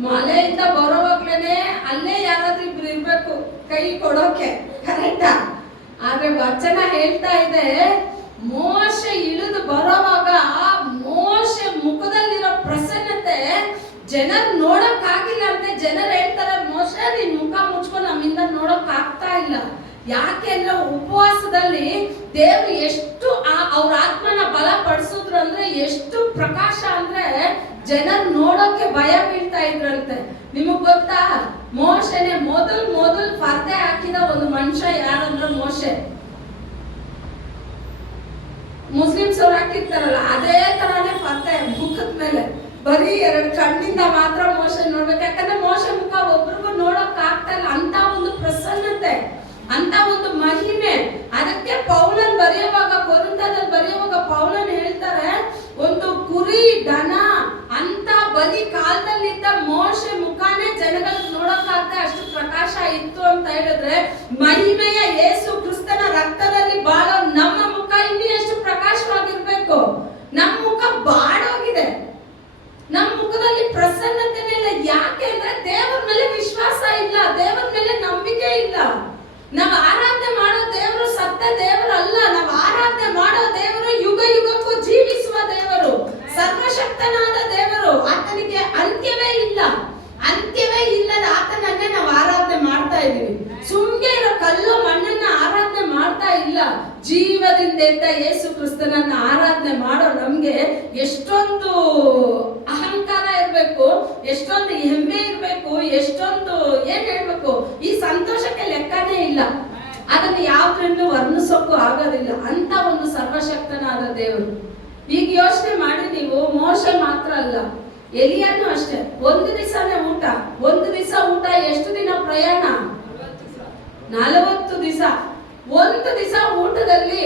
ಮಲೆಯಿಂದ ಬರೋವಾಗ್ಲೇನೆ ಅಲ್ಲೇ ಯಾರಾದ್ರೂ ಇಬ್ರು ಇರ್ಬೇಕು ಕೈ ಕೊಡೋಕೆ, ಕರೆಕ್ಟಾ? ಆದ್ರೆ ವಚನ ಹೇಳ್ತಾ ಇದೆ, ಮೋಶೆ ಇಳಿದು ಬರೋವಾಗ ಮೋಶೆ ಮುಖದಲ್ಲಿರೋ ಪ್ರಸನ್ನತೆ ಜನರು ನೋಡಕ್ ಆಗಿಲ್ಲ ಅಂತೆ. ಜನರು ಹೇಳ್ತಾರೆ, ಮೋಶೆ ನಿನ್ ಮುಖ ಮುಚ್ಕೊಂಡು ನಮ್ಮಿಂದ ನೋಡಕ್ ಆಗ್ತಾ ಇಲ್ಲ. ಯಾಕೆ ಅಂದ್ರೆ ಉಪವಾಸದಲ್ಲಿ ದೇವ್ರು ಎಷ್ಟು ಅವ್ರ ಆತ್ಮನ ಬಲ ಪಡಿಸಿದ್ರು ಅಂದ್ರೆ, ಎಷ್ಟು ಪ್ರಕಾಶ ಅಂದ್ರೆ ಜನರು ನೋಡೋಕೆ ಭಯ ಬೀಳ್ತಾ ಇದ್ರಂತೆ. ನಿಮಗ್ ಗೊತ್ತಾ, ಮೋಶೆನೆ ಮೊದಲು ಪರ್ದೆ ಹಾಕಿದ ಒಂದು ಮನುಷ್ಯ ಯಾರಂದ್ರೆ ಮೋಶೆ. ಮುಸ್ಲಿಮ್ಸ್ ಅವ್ರು ಹಾಕಿರ್ತಾರಲ್ಲ ಅದೇ ತರಾನೇ ಪರ್ದೆ ಮುಖದ ಮೇಲೆ, ಬರೀ 2 ಕಣ್ಣಿಂದ ಮಾತ್ರ ಮೋಶೆ ನೋಡ್ಬೇಕು. ಯಾಕಂದ್ರೆ ಮೋಶೆ ಮುಖ ಒಬ್ರಿಗೂ ನೋಡಕ್ ಆಗ್ತಾ ಇಲ್ಲ. ಅಂತ ಒಂದು ಪ್ರಸನ್ನತೆ, ಅಂತ ಒಂದು ಮಹಿಮೆ. ಅದಕ್ಕೆ ಪೌಲನ್ ಬರೆಯುವಾಗ, ಕೊರಿಂಥದಲ್ಲಿ ಬರೆಯುವಾಗ ಪೌಲನ್ ಹೇಳ್ತಾರೆ, ಒಂದು ಕುರಿ ದನ ಅಂತ ಬಲಿ ಕಾಲದಲ್ಲಿದ್ದ ಮೋಶೆ ಮುಖಾನೇ ಜನಗಳಿಗೆ ನೋಡಕ್ಕಾಗದೆ ಅಷ್ಟು ಪ್ರಕಾಶ ಇತ್ತು ಅಂತ ಹೇಳಿದ್ರೆ, ಮಹಿಮೆಯ ಯೇಸು ಕ್ರಿಸ್ತನ ರಕ್ತದಲ್ಲಿ ಬಾಳೋ ನಮ್ಮ ಮುಖ ಇನ್ನೂ ಎಷ್ಟು ಪ್ರಕಾಶವಾಗಿರ್ಬೇಕು. ನಮ್ಮ ಮುಖ ಬಾಡೋಗಿದೆ, ನಮ್ಮ ಮುಖದಲ್ಲಿ ಪ್ರಸನ್ನತೆನೇ ಇಲ್ಲ. ಯಾಕೆ ಅಂದ್ರೆ ದೇವರ ಮೇಲೆ ವಿಶ್ವಾಸ ಇಲ್ಲ, ದೇವರ ಮೇಲೆ ನಂಬಿಕೆ ಇಲ್ಲ. ನಾವು ಆರಾಧನೆ ಮಾಡೋ ದೇವರು ಸತ್ತ ದೇವರು ಅಲ್ಲ. ನಾವು ಆರಾಧನೆ ಮಾಡೋ ದೇವರು ಯುಗ ಯುಗಕ್ಕೂ ಜೀವಿಸುವ ದೇವರು, ಸರ್ವಶಕ್ತನಾದ ದೇವರು. ಆತನಿಗೆ ಅಂತ್ಯವೇ ಇಲ್ಲ. ಅಂತ್ಯವೇ ಇಲ್ಲದ ಆತನನ್ನೇ ನಾವು ಆರಾಧನೆ ಮಾಡ್ತಾ ಇದೀವಿ. ಸುಮ್ನೆ ಇರೋ ಕಲ್ಲು ಮಣ್ಣನ್ನ ಆರಾಧನೆ ಮಾಡ್ತಾ ಇಲ್ಲ. ಜೀವದಿಂದ ಎದ್ದ ಯೇಸು ಕ್ರಿಸ್ತನನ್ನ ಆರಾಧನೆ ಮಾಡೋ ನಮ್ಗೆ ಎಷ್ಟೊಂದು ಅಹಂಕಾರ ಇರ್ಬೇಕು, ಎಷ್ಟೊಂದು ಹೆಮ್ಮೆ ಇರ್ಬೇಕು, ಎಷ್ಟೊಂದು ಏನ್ ಹೇಳ್ಬೇಕು, ಈ ಸಂತೋಷಕ್ಕೆ ಲೆಕ್ಕನೇ ಇಲ್ಲ. ಅದನ್ನ ಯಾವ್ದ್ರಲ್ಲೂ ವರ್ಣಿಸೋಕ್ಕೂ ಆಗೋದಿಲ್ಲ. ಅಂತ ಒಂದು ಸರ್ವಶಕ್ತನಾದ ದೇವರು. ಈಗ ಯೋಚನೆ ಮಾಡಿ ನೀವು, ಮೋಶೆ ಮಾತ್ರ ಅಲ್ಲ, ಎಲಿಯನು ಅಷ್ಟೇ. 1 ದಿವಸನೇ ಊಟ. 1 ದಿವಸ ಊಟ, ಎಷ್ಟು ದಿನ ಪ್ರಯಾಣ? 40 ದಿವಸ. 1 ದಿವಸ ಊಟದಲ್ಲಿ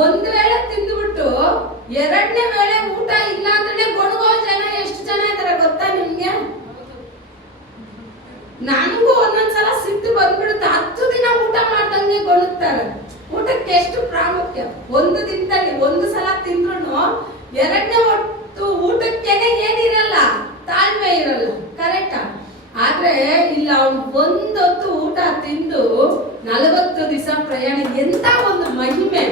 1 ವೇಳೆ ತಿಂದುಬಿಟ್ಟು 2ನೇ ವೇಳೆ ಊಟ ಇಲ್ಲ ಅಂದ್ರೆ ಗೊಣಗೋ ಜನ ಎಷ್ಟು ಜನ ಇದಾರೆ ಗೊತ್ತಾ ನಿಮ್ಗೆ? ನಮಗೂ ಒಂದೊಂದ್ಸಲ ಸಿಟ್ಟು ಬಂದ್ಬಿಡುತ್ತೆ. 10 ದಿನ ಊಟ ಮಾಡ್ದಂಗೆ ಗೊಣಗ್ತಾರೆ. ಊಟಕ್ಕೆ ಎಷ್ಟು ಪ್ರಾಮುಖ್ಯ. 1 ದಿನದಲ್ಲಿ 1 ಸಲ ತಿಂದ್ರು 2ನೇ ಹೊತ್ತು ಊಟಕ್ಕೇನೆ ಏನಿರಲ್ಲ, ತಾಳ್ಮೆ ಇರಲ್ಲ, ಕರೆಕ್ಟಾ? ಆದ್ರೆ ಇಲ್ಲ, ಅವ್ನು 1 ಹೊತ್ತು ಊಟ ತಿಂದು 40 ದಿವಸ ಪ್ರಯಾಣ. ಎಂತ ಒಂದು ಮಹಿಮೆ,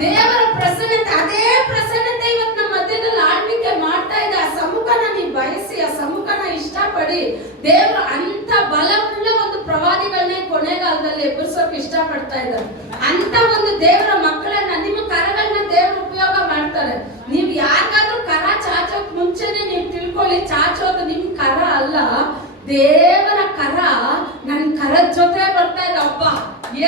ದೇವರ ಪ್ರಸನ್ನತೆ. ಅದೇ ಪ್ರಸನ್ನತೆ ಇವತ್ತು ನಮ್ಮ ಮಧ್ಯದಲ್ಲಿ ಆಳ್ವಿಕೆ ಮಾಡ್ತಾ ಇದೆ. ಆ ಸಮ್ಮುಖನ ನೀವು ಬಯಸಿ, ಆ ಸಮ್ಮುಖನ ಇಷ್ಟಪಡಿ. ದೇವರು ಅಂತ ಬಲವುಳ್ಳ ಒಂದು ಪ್ರವಾದಿಗಳನ್ನೇ ಕೊನೆಗಾಲದಲ್ಲಿ ಎಬ್ಬರಿಸೋಕೆ ಇಷ್ಟಪಡ್ತಾ ಇದ್ದಾರೆ. ಅಂತ ಒಂದು ದೇವರ ಮಕ್ಕಳನ್ನ, ನಿಮ್ಮ ಕರಗಳನ್ನ ದೇವರು ಉಪಯೋಗ ಮಾಡ್ತಾರೆ. ನೀವು ಯಾರಿಗಾದ್ರೂ ಕರ ಚಾಚೋಕ್ ಮುಂಚೆನೆ ನೀವು ತಿಳ್ಕೊಳ್ಳಿ, ಚಾಚೋದು ನಿಮ್ ಕರ ಅಲ್ಲ, ದೇವರ ಕರ ನನ್ ಕರದ ಜೊತೆ ಬರ್ತಾ ಇದೆ. ಒಬ್ಬ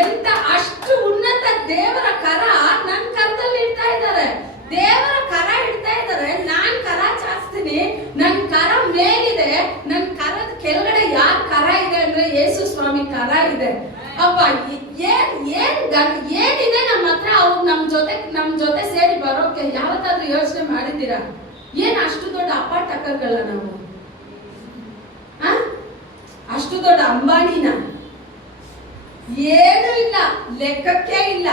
ಎಂತ ಅಷ್ಟು ಉನ್ನತ ದೇವರ ಕರ ನನ್ ಕರದಲ್ಲಿ ಇಡ್ತಾ ಇದ್ದಾರೆ. ದೇವರ ಕರ ಇಡ್ತಾ ಇದ್ದಾರೆ. ನಾನ್ ಕರ ಚಾಚ್ತೀನಿ, ನನ್ ಕರ ಮೇಲಿದೆ. ನನ್ ಕರದ ಕೆಳಗಡೆ ಯಾರ್ ಕರ ಇದೆ ಅಂದ್ರೆ ಯೇಸು ಸ್ವಾಮಿ ಕರ ಇದೆ. ಅಪ್ಪ ಏನಿದೆ ನಮ್ಮ ಹತ್ರ, ಅವ್ರು ನಮ್ ಜೊತೆ ಸೇರಿ ಬರೋಕೆ ಯಾವತ್ತಾದ್ರೂ ಯೋಚನೆ ಮಾಡಿದ್ದೀರಾ? ಏನ್ ಅಷ್ಟು ದೊಡ್ಡ ಅಪಾಟಕಗಳಲ್ಲ ನಾವು? ಅಷ್ಟು ದೊಡ್ಡ ಅಂಬಾನಿನ? ಏನು ಇಲ್ಲ, ಲೆಕ್ಕಕ್ಕೆ ಇಲ್ಲ.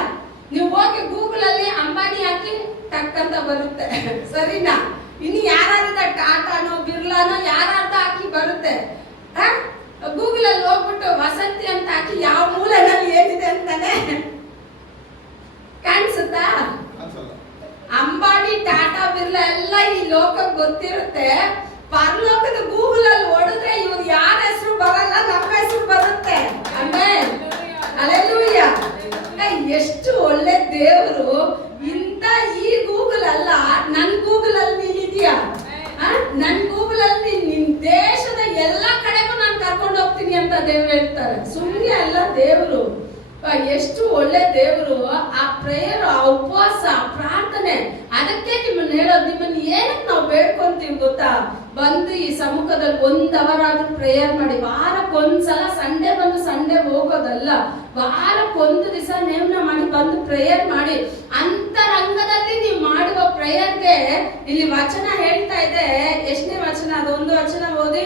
ನೀವು ಹೋಗಿ ಗೂಗಲ್ ಅಲ್ಲಿ ಅಂಬಾನಿ ಹಾಕಿ ಟಕ್ ಅಂತ ಬರುತ್ತೆ, ಸರಿನಾ? ಇನ್ನು ಯಾರಾದ ಟಾಟಾನೋ ಬಿರ್ಲಾನೋ ಯಾರಾದ ಹಾಕಿ ಬರುತ್ತೆ. ಗೂಗಲ್ ಅಲ್ಲಿ ಹೋಗ್ಬಿಟ್ಟು ವಸಂತಿ ಅಂತ ಹಾಕಿ ಯಾವ ಮೂಲೆಯಲ್ಲಿ ಏನಿದೆ ಅಂತಾನೆ ಕಾಣಿಸುತ್ತಾ? ಅಂಬಾನಿ, ಟಾಟಾ, ಬಿರ್ಲಾ ಎಲ್ಲ ಈ ಲೋಕಕ್ಕೆ ಗೊತ್ತಿರುತ್ತೆ. ಪರಲೋಕದ ಗೂಗಲ್ ಅಲ್ಲಿ ಹೊಡೆದ್ರೆ ಇವ್ರು ಯಾರ ಹೆಸರು ಬರಲ್ಲ, ನಮ್ಮ ಹೆಸರು ಬರುತ್ತೆ. ಆಮೇನ್, ಹಲ್ಲೆಲೂಯ. ಎಷ್ಟು ಒಳ್ಳೆ ದೇವರು. ಇಂಥ ಈ ಗೂಗಲ್ ಅಲ್ಲ, ನನ್ ಗೂಗಲ್ ಅಲ್ಲಿ ನೀನಿದ್ಯಾ, ನನ್ ಗೂಗಲ್ ಅಲ್ಲಿ ನಿನ್ ದೇಶದ ಎಲ್ಲಾ ಕಡೆಗೂ ನಾನು ಕರ್ಕೊಂಡು ಹೋಗ್ತೀನಿ ಅಂತ ದೇವ್ರು ಹೇಳ್ತಾರೆ. ಸುಮ್ಮನೆ ಅಲ್ಲ ದೇವರು. ಎಷ್ಟು ಒಳ್ಳೆ ದೇವರು. ಆ ಪ್ರೇಯರ್, ಆ ಉಪವಾಸ, ಪ್ರಾರ್ಥನೆ, ಅದಕ್ಕೆ ನಿಮ್ಮನ್ನ ಹೇಳೋದು. ನಿಮ್ಮನ್ನ ಏನಕ್ಕೆ ನಾವು ಬೇಡ್ಕೊಂತೀವಿ ಗೊತ್ತಾ? ಬಂದು ಈ ಸಮ್ಮುಖದಲ್ಲಿ 1 ಅವರ್ ಆದ್ರೂ ಪ್ರೇಯರ್ ಮಾಡಿ. ವಾರಕ್ಕೊಂದ್ಸಲ ಸಂಡೇ ಬಂದು ಸಂಡೇ ಹೋಗೋದಲ್ಲ, ವಾರಕ್ಕೊಂದು ದಿವಸ ನೇಮನ ಮಾಡಿ ಬಂದು ಪ್ರೇಯರ್ ಮಾಡಿ. ಅಂತರಂಗದಲ್ಲಿ ನೀವು ಮಾಡುವ ಪ್ರೇಯರ್ಗೆ ಇಲ್ಲಿ ವಚನ ಹೇಳ್ತಾ ಇದೆ. ಎಷ್ಟನೇ ವಚನ? ಅದೊಂದು ವಚನ ಓದಿ.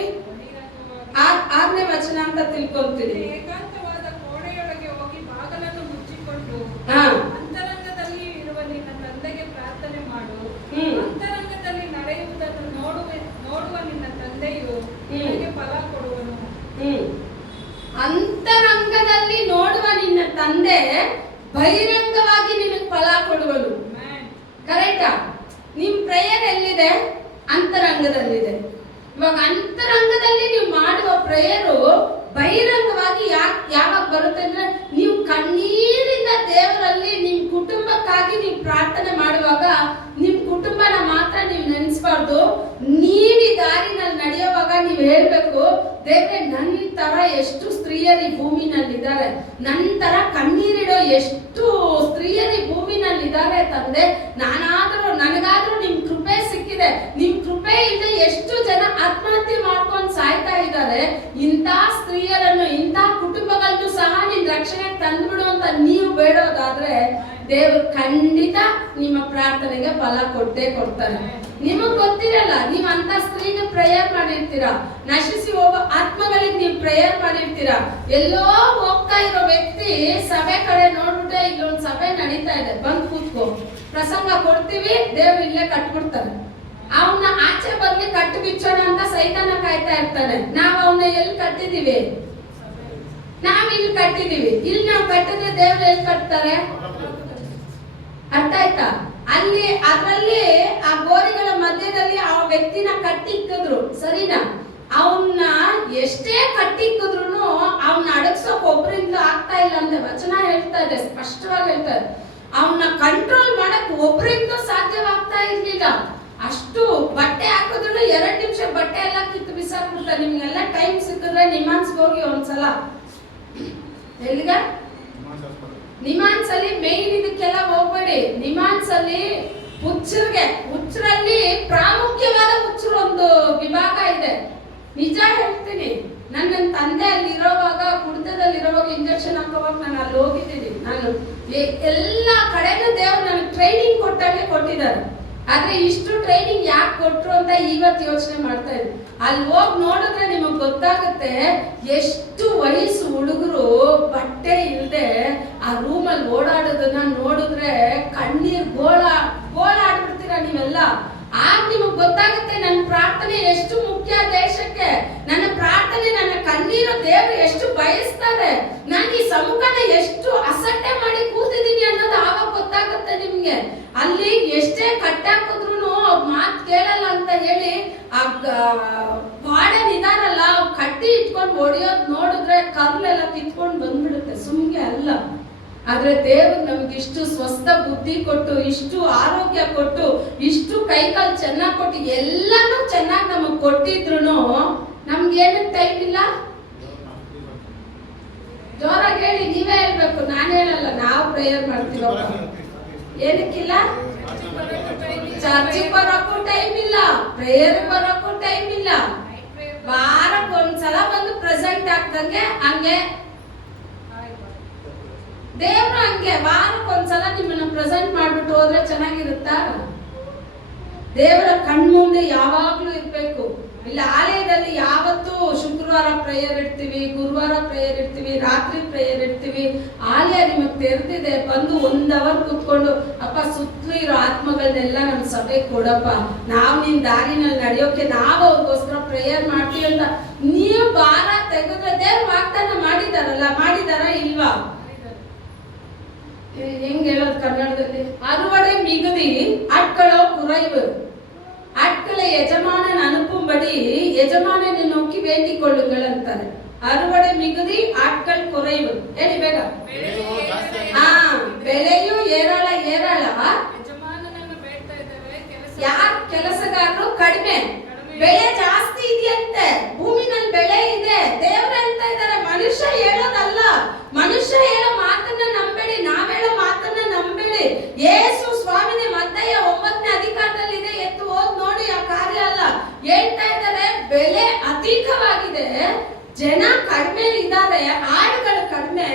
6ನೇ ವಚನ ಅಂತ ತಿಳ್ಕೊಂತೀನಿ. ಏಕಾಂತವಾದ ಕೋಣೆಯೊಳಗೆ ಹೋಗಿ ಬಾಗಿಲನ್ನು ಮುಚ್ಚಿಕೊಂಡು ಅಂತರಂಗದಲ್ಲಿ ಇರುವ ನಿನ್ನ ತಂದೆಗೆ ಪ್ರಾರ್ಥನೆ ಮಾಡು. ಅಂತರಂಗದಲ್ಲಿ ನಡೆಯುವುದನ್ನು ನೋಡುವ ನಿನ್ನ ತಂದೆಯು ನಿನಗೆ ಫಲ ಕೊಡುವನು. ಅಂತರಂಗದಲ್ಲಿ ನೋಡುವ ನಿನ್ನ ತಂದೆ ಬಹಿರಂಗವಾಗಿ ನಿನಗೆ ಫಲ ಕೊಡುವನು. ಕರೆಕ್ಟಾ? ನಿಮ್ ಪ್ರೇಯರ್ ಎಲ್ಲಿದೆ? ಅಂತರಂಗದಲ್ಲಿದೆ. ಇವಾಗ ಅಂತರಂಗದಲ್ಲಿ ನೀವು ಮಾಡುವ ಪ್ರೇಯರು ಬಹಿರಂಗವಾಗಿ ಯಾವಾಗ ಬರುತ್ತೆ ಅಂದ್ರೆ, ನೀವು ಕಣ್ಣೀರಿಂದ ದೇವರಲ್ಲಿ ನಿಮ್ ಕುಟುಂಬಕ್ಕಾಗಿ ನೀವು ಪ್ರಾರ್ಥನೆ ಮಾಡುವಾಗ ನಿಮ್ ಕುಟುಂಬನ ಮಾತ್ರ ನೀವು ನೆನೆಸ್ಬಾರ್ದು. ನೀವು ಈ ದಾರಿನಲ್ಲಿ ನಡೆಯುವಾಗ ನೀವು ಹೇಳ್ಬೇಕು, ದೇವ್ರೆ ನನ್ನ ತರ ಎಷ್ಟು ಸ್ತ್ರೀಯರು ಈ ಭೂಮಿನಲ್ಲಿದ್ದಾರೆ, ನನ್ನ ತರ ಕಣ್ಣೀರಿಡೋ ಎಷ್ಟು ಸ್ತ್ರೀಯರು ಈ ಭೂಮಿನಲ್ಲಿದ್ದಾರೆ ತಂದೆ. ನನಗಾದ್ರೂ ನಿಮ್ ಕೃಪೆ ಸಿಕ್ಕಿದೆ. ನಿಮ್ ಕೃಪೆ ಇಲ್ಲದೆ ಎಷ್ಟು ಜನ ಆತ್ಮಹತ್ಯೆ ಮಾಡ್ಕೊಂಡು ಸಾಯ್ತಾ ಇದ್ದಾರೆ. ಇಂಥ ಸ್ತ್ರೀಯರನ್ನು, ಇಂಥ ಕುಟುಂಬಗಳನ್ನು ಸಹ ನಿನ್ ರಕ್ಷಣೆಗೆ ತಂದ್ಬಿಡು ಅಂತ ನೀವು ಬೇಡೋದಾದ್ರೆ ದೇವರು ಖಂಡಿತ ನಿಮ್ಮ ಪ್ರಾರ್ಥನೆಗೆ ಫಲ ಕೊಟ್ಟೇ ಕೊಡ್ತಾರೆ. ನಿಮಗ್ ಗೊತ್ತಿರಲ್ಲ, ನೀವ್ ಅಂತ ಸ್ತ್ರೀಗೆ ಪ್ರೇಯರ್ ಮಾಡಿರ್ತೀರಾ, ನಶಿಸಿ ಹೋಗೋ ಆತ್ಮಗಳಿಗೆ ನೀವು ಪ್ರೇಯರ್ ಮಾಡಿರ್ತೀರಾ. ಎಲ್ಲೋ ಹೋಗ್ತಾ ಇರೋ ವ್ಯಕ್ತಿ ಸಭೆ ಕಡೆ ನೋಡ್ಬಿಟ್ಟೆ, ಇಲ್ಲೊಂದ್ ಸಭೆ ನಡೀತಾ ಇದೆ, ಬಂದ್ ಕೂತ್ಕೋ, ಪ್ರಸಂಗ ಕೊಡ್ತೀವಿ, ದೇವ್ರು ಇಲ್ಲೇ ಕಟ್ಬಿಡ್ತಾರೆ. ಅವನ್ನ ಆಚೆ ಬರ್ಲಿ ಕಟ್ಟು ಬಿಚ್ಚೋಣ ಅಂತ ಸೈತಾನ ಕಾಯ್ತಾ ಇರ್ತಾನೆ. ನಾವ್ ಅವನ್ನ ಎಲ್ಲಿ ಕಟ್ಟಿದೀವಿ? ನಾವ್ ಇಲ್ಲಿ ಕಟ್ಟಿದೀವಿ. ಇಲ್ಲಿ ನಾವ್ ಕಟ್ಟಿದ್ರೆ ದೇವ್ರು ಎಲ್ಲಿ ಕಟ್ತಾರೆ? ಅರ್ಥ ಆಯ್ತಾ? ಅದ್ರಲ್ಲಿ ಆ ಗೋರಿಗಳ ಮಧ್ಯದಲ್ಲಿ ಆ ವ್ಯಕ್ತಿನ ಕಟ್ಟಿಕ್ಕಿದ್ರು, ಸರಿನಾ? ಅವನ್ನ ಎಷ್ಟೇ ಕಟ್ಟಿಕ್ಕಿದ್ರು ಅವನ್ನ ಅಡಗ್ಸೋಕ್ ಒಬ್ರಿಂದ ಆಗ್ತಾ ಇಲ್ಲ ಅಂತ ವಚನ ಹೇಳ್ತಾ ಇದೆ, ಸ್ಪಷ್ಟವಾಗಿ ಹೇಳ್ತಾ ಇದೆ. ಅವನ್ನ ಕಂಟ್ರೋಲ್ ಮಾಡಕ್ ಒಬ್ರಿಂದ ಸಾಧ್ಯವಾಗ್ತಾ ಇರ್ಲಿಲ್ಲ. ಅಷ್ಟು ಬಟ್ಟೆ ಹಾಕಿದ್ರು 2 ನಿಮಿಷ ಬಟ್ಟೆ ಎಲ್ಲ ಕಿತ್ತು ಬಿಸಾಕ್ಬಿಡ್ತಾರೆ. ನಿಮ್ಗೆಲ್ಲ ಟೈಮ್ ಸಿಕ್ಕಿದ್ರೆ ನಿಮಾನ್ಸ್ಗೆ ಹೋಗಿ ಒಂದ್ಸಲ. ಎಲ್ಲಿಗ? ನಿಮಾನ್ಸ್ ಅಲ್ಲಿ ಮೇನ್ ಇದಕ್ಕೆಲ್ಲ ಹೋಗ್ಬೇಡಿ. ನಿಮಾನ್ಸ್ ಅಲ್ಲಿ ಹುಚ್ಚರಲ್ಲಿ ಪ್ರಾಮುಖ್ಯವಾದ ಹುಚ್ಚರು ಒಂದು ವಿಭಾಗ ಇದೆ. ನಿಜ ಹೇಳ್ತೀನಿ, ನನ್ನ ತಂದೆ ಅಲ್ಲಿ ಇರೋವಾಗ, ಕುಡಿತದಲ್ಲಿರೋವಾಗ ಇಂಜೆಕ್ಷನ್ ಹಾಕೋವಾಗ ನಾನು ಅಲ್ಲಿ ಹೋಗಿದ್ದೀನಿ. ನಾನು ಎಲ್ಲ ಕಡೆನೂ ದೇವ್ರು ನನಗೆ ಟ್ರೈನಿಂಗ್ ಕೊಟ್ಟಾಗೆ ಕೊಟ್ಟಿದ್ದಾರೆ. ಆದ್ರೆ ಇಷ್ಟು ಟ್ರೈನಿಂಗ್ ಯಾಕೆ ಕೊಟ್ರು ಅಂತ ಇವತ್ತು ಯೋಚನೆ ಮಾಡ್ತಾ ಇದ್ದೆ. ಅಲ್ಲಿ ಹೋಗಿ ನೋಡಿದ್ರೆ ನಿಮಗ್ ಗೊತ್ತಾಗುತ್ತೆ, ಎಷ್ಟು ವಯಸ್ಸು ಹುಡುಗರು ಬಟ್ಟೆ ಇಲ್ಲದೆ ಆ ರೂಮಲ್ಲಿ ಓಡಾಡೋದನ್ನ ನೋಡಿದ್ರೆ ಕಣ್ಣೀರ್ ಗೋಳಾಡ್ಬಿಡ್ತೀರ ನೀವೆಲ್ಲ. ಆಗ ನಿಮಗ್ ಗೊತ್ತಾಗುತ್ತೆ ನನ್ನ ಪ್ರಾರ್ಥನೆ ಎಷ್ಟು ಮುಖ್ಯ ದೇಶಕ್ಕೆ. ನನ್ನ ಪ್ರಾರ್ಥನೆ, ನನ್ನ ಕಣ್ಣೀರು ದೇವರು ಎಷ್ಟು ಬಯಸ್ತಾರೆ. ನಾನು ಈ ಸಮ್ಮುಖನ ಎಷ್ಟು ಅಸಡ್ಡೆ ಮಾಡಿ ಕೂತಿದ್ದೀನಿ ಅನ್ನೋದು ಆವಾಗ ಗೊತ್ತಾಗುತ್ತೆ ನಿಮ್ಗೆ. ಅಲ್ಲಿ ಎಷ್ಟೇ ಕಟ್ಟಾಕಿದ್ರು ಮಾತು ಕೇಳಲ್ಲ ಅಂತ ಹೇಳಿ ಆ ವಾರ್ಡನ್ ಇದಾರಲ್ಲ, ಕಟ್ಟಿ ಇಟ್ಕೊಂಡು ಹೊಡಿಯೋದ್ ನೋಡಿದ್ರೆ ಕರ್ಲೆಲ್ಲ ಕಿತ್ಕೊಂಡು ಬಂದ್ಬಿಡುತ್ತೆ. ಸುಮ್ಗೆ ಅಲ್ಲ. ಆದ್ರೆ ದೇವ್ರು ನಮ್ಗೆ ಇಷ್ಟು ಸ್ವಸ್ಥ ಬುದ್ಧಿ ಕೊಟ್ಟು, ಇಷ್ಟು ಆರೋಗ್ಯ ಕೊಟ್ಟು, ಇಷ್ಟು ಕೈಕಾಲು ಚೆನ್ನಾಗಿ ಕೊಟ್ಟು, ಎಲ್ಲಾನು ಚೆನ್ನಾಗಿ ನಮಗ್ ಕೊಟ್ಟಿದ್ರು ನಮ್ಗೆ ಏನಕ್ಕೆ ಟೈಮ್ ಇಲ್ಲ? ಜೋರಾಗಿ ಹೇಳಿ, ನೀವೇ ಹೇಳ್ಬೇಕು, ನಾನು ಹೇಳಲ್ಲ. ನಾವು ಪ್ರೇಯರ್ ಮಾಡ್ತೀವ. ಏನಕ್ಕಿಲ್ಲ? ಚರ್ಚಿಗೆ ಬರೋಕ್ಕೂ ಟೈಮ್ ಇಲ್ಲ, ಪ್ರೇಯರ್ ಬರೋಕ್ಕೂ ಟೈಮ್ ಇಲ್ಲ. ವಾರಕ್ಕೆ ಒಂದ್ಸಲ ಬಂದು ಪ್ರೆಸೆಂಟ್ ಆಗ್ದಂಗೆ ಹಂಗೆ ದೇವ್ರು ಹಂಗೆ ವಾರಕ್ಕೆ ಒಂದ್ಸಲ ನಿಮ್ಮನ್ನ ಪ್ರೆಸೆಂಟ್ ಮಾಡ್ಬಿಟ್ಟು ಹೋದ್ರೆ ಚೆನ್ನಾಗಿರುತ್ತಾ? ದೇವರ ಕಣ್ಮುಂದೆ ಯಾವಾಗ್ಲೂ ಇರ್ಬೇಕು. ಇಲ್ಲಿ ಆಲಯದಲ್ಲಿ ಯಾವತ್ತೂ ಶುಕ್ರವಾರ ಪ್ರೇಯರ್ ಇಡ್ತೀವಿ, ಗುರುವಾರ ಪ್ರೇಯರ್ ಇಡ್ತೀವಿ, ರಾತ್ರಿ ಪ್ರೇಯರ್ ಇಡ್ತೀವಿ. ಆಲಯ ನಿಮಗ್ ತೆರೆದಿದೆ, ಬಂದು 1 ಅವರ್ ಕೂತ್ಕೊಂಡು, ಅಪ್ಪ ಸುತ್ತಲೂ ಇರೋ ಆತ್ಮಗಳನ್ನೆಲ್ಲ ನಮ್ಮ ಸಭೆ ಕೊಡಪ್ಪ, ನಾವು ನಿನ್ ದಾರಿನಲ್ಲಿ ನಡೆಯೋಕೆ ನಾವು ಅವ್ರಿಗೋಸ್ಕರ ಪ್ರೇಯರ್ ಮಾಡ್ತೀವಿ ಅಂತ ನೀವು ಭಾರ ತೆಗೆದ್ರೆ ದೇವ್ರು ವಾಗ್ದಾನ ಮಾಡಿದಾರ ಇಲ್ವಾ? ಹೆಂಗ್ ಹೇಳೋದು ಕನ್ನಡದಲ್ಲಿ? ಅರುವಡೆ ಮಿಗುದಿ ಅಟ್ಕಳೋ ಕುರೈವು, ಅಟ್ಕಳ ಯಜಮಾನನ ಅನುಪುಂಬಡಿ ಯಜಮಾನனை நோக்கி வேண்டிக் கொள்ளுங்கள் ಅಂತಾರೆ. ಅರುವಡೆ ಮಿಗುದಿ ಆಟ್ಗಳು ಕೊರೆಯುವು. ಹೇಳಿ ಬೇಗ. ಬೆಲೆಯು ಏರಾಳ ಏರಾಳ, ಯಜಮಾನನನ್ನು ಬೇಡ್ತಾ ಇದ್ದಾರೆ, ಯಾರ ಕೆಲಸಗಾರರು ಕಡಿಮೆ, ಬೆಳೆ ಜಾಸ್ತಿ ಇದೆಯಂತೆ. ಭೂಮಿನಲ್ಲಿ ಬೆಳೆ ಇದೆ. ದೇವ್ರು ಹೇಳ್ತಾ ಇದ್ದಾರೆ, ಮನುಷ್ಯ ಹೇಳೋದಲ್ಲ, ಮನುಷ್ಯ ಹೇಳೋ ಮಾತನ್ನ ನಂಬೇಡಿ, ನಾವ್ ಹೇಳೋ ಮಾತನ್ನ ನಂಬೇಡಿ. ಯೇಸು ಸ್ವಾಮಿನೇ ಮತ್ತಾಯ 9ನೇ ಅಧಿಕಾರದಲ್ಲಿ ಇದೆ, ಎತ್ತು ಹೋದ್ ನೋಡಿ, ಆ ಕಾರ್ಯ ಅಲ್ಲ. ಹೇಳ್ತಾ ಇದ್ದಾರೆ ಬೆಲೆ ಅಧಿಕವಾಗಿದೆ, ಜನ ಕಡಿಮೆ ಇದ್ದಾರೆ, ಆಳುಗಳು ಕಡಿಮೆ,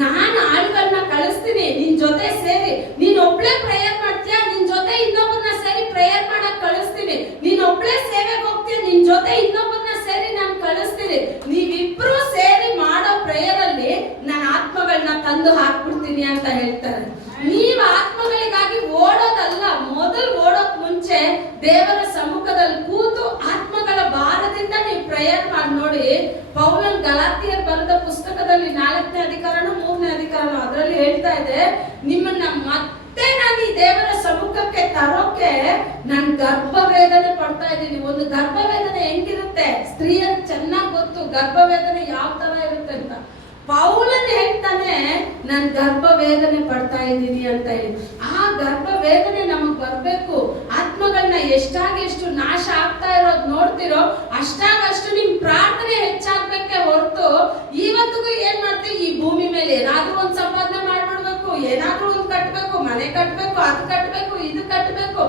ನಾನು ಆಳುಗಳನ್ನ ಕಳಿಸ್ತೀನಿ ನಿನ್ ಜೊತೆ ಸೇರಿ. ನೀನ್ ಒಬ್ಳೆ ಪ್ರೇಯರ್ ಮಾಡ್ತೀಯಾ, ನಿನ್ ಜೊತೆ ಇನ್ನೊಬ್ಬರನ್ನ ಸೇರಿ ಪ್ರೇಯರ್ ಮಾಡಕ್ ಕಳಿಸ್ತೀನಿ. ನೀನ್ ಒಬ್ಳೆ ಸೇವೆಗೆ ಹೋಗ್ತೀಯ, ನಿನ್ ಜೊತೆ ಇನ್ನೊಬ್ಬರನ್ನ ಸೇರಿ ನಾನು ಕಳಿಸ್ತೀನಿ. ನೀವಿಬ್ರು ಸೇರಿ ಮಾಡೋ ಪ್ರೇಯರ್ ಅಲ್ಲಿ ನಾನು ಆತ್ಮಗಳನ್ನ ತಂದು ಹಾಕ್ಬಿಡ್ತೀನಿ ಅಂತ ಹೇಳ್ತಾರೆ. ನೀವ್ ಆತ್ಮಗಳಿಗಾಗಿ ಓಡೋದಲ್ಲ, ಮೊದಲು ಓಡೋಕ್ ಮುಂಚೆ ದೇವರ ಸಮ್ಮುಖದಲ್ಲಿ ಕೂತು ಆತ್ಮಗಳ ಭಾರದಿಂದ ನೀವು ಪ್ರೇಯರ್ ಮಾಡಿ ನೋಡಿ. ಪೌಲನ್ ಗಲಾತಿಯರ್ ಬರೆದ ಪುಸ್ತಕದಲ್ಲಿ 4ನೇ ಅಧಿಕಾರನೋ 3ನೇ ಅಧಿಕಾರನೋ ಅದರಲ್ಲಿ ಹೇಳ್ತಾ ಇದೆ, ನಿಮ್ಮನ್ನ ಮತ್ತೆ ನಾನು ಈ ದೇವರ ಸಮ್ಮುಖಕ್ಕೆ ತರೋಕೆ ನಾನು ಗರ್ಭವೇದನೆ ಪಡ್ತಾ ಇದ್ದೀನಿ. ಒಂದು ಗರ್ಭವೇದನೆ ಹೆಂಗಿರುತ್ತೆ ಸ್ತ್ರೀಯರ್ ಚೆನ್ನಾಗಿ ಗೊತ್ತು, ಗರ್ಭವೇದನೆ ಯಾವ ತರ ಇರುತ್ತೆ ಅಂತ. ಪೌಲನ್ ಹೇಳ್ತಾನೆ ನಾನು ಗರ್ಭವೇದನೆ ಪಡ್ತಾ ಇದ್ದೀನಿ ಅಂತ ಹೇಳಿ. ಆ ಗರ್ಭವೇದನೆ ನಮಗ್ ಬರ್ಬೇಕು. ಆತ್ಮಗಳನ್ನ ಎಷ್ಟು ನಾಶ ಆಗ್ತಾ ಇರೋದು ನೋಡ್ತಿರೋ ಅಷ್ಟಾಗಷ್ಟು ನಿಮ್ ಪ್ರಾರ್ಥನೆ ಹೆಚ್ಚಾಗ್ಬೇಕೆ ಹೊರತು ಇವತ್ತಿಗೂ ಏನ್ ಮಾಡ್ತೀವಿ, ಈ ಭೂಮಿ ಮೇಲೆ ಏನಾದ್ರೂ ಒಂದ್ ಸಂಪಾದನೆ ಮಾಡ್ಬಿಡ್ಬೇಕು, ಏನಾದ್ರೂ ಒಂದ್ ಕಟ್ಬೇಕು, ಮನೆ ಕಟ್ಬೇಕು, ಅದು ಕಟ್ಬೇಕು, ಇದು ಕಟ್ಬೇಕು,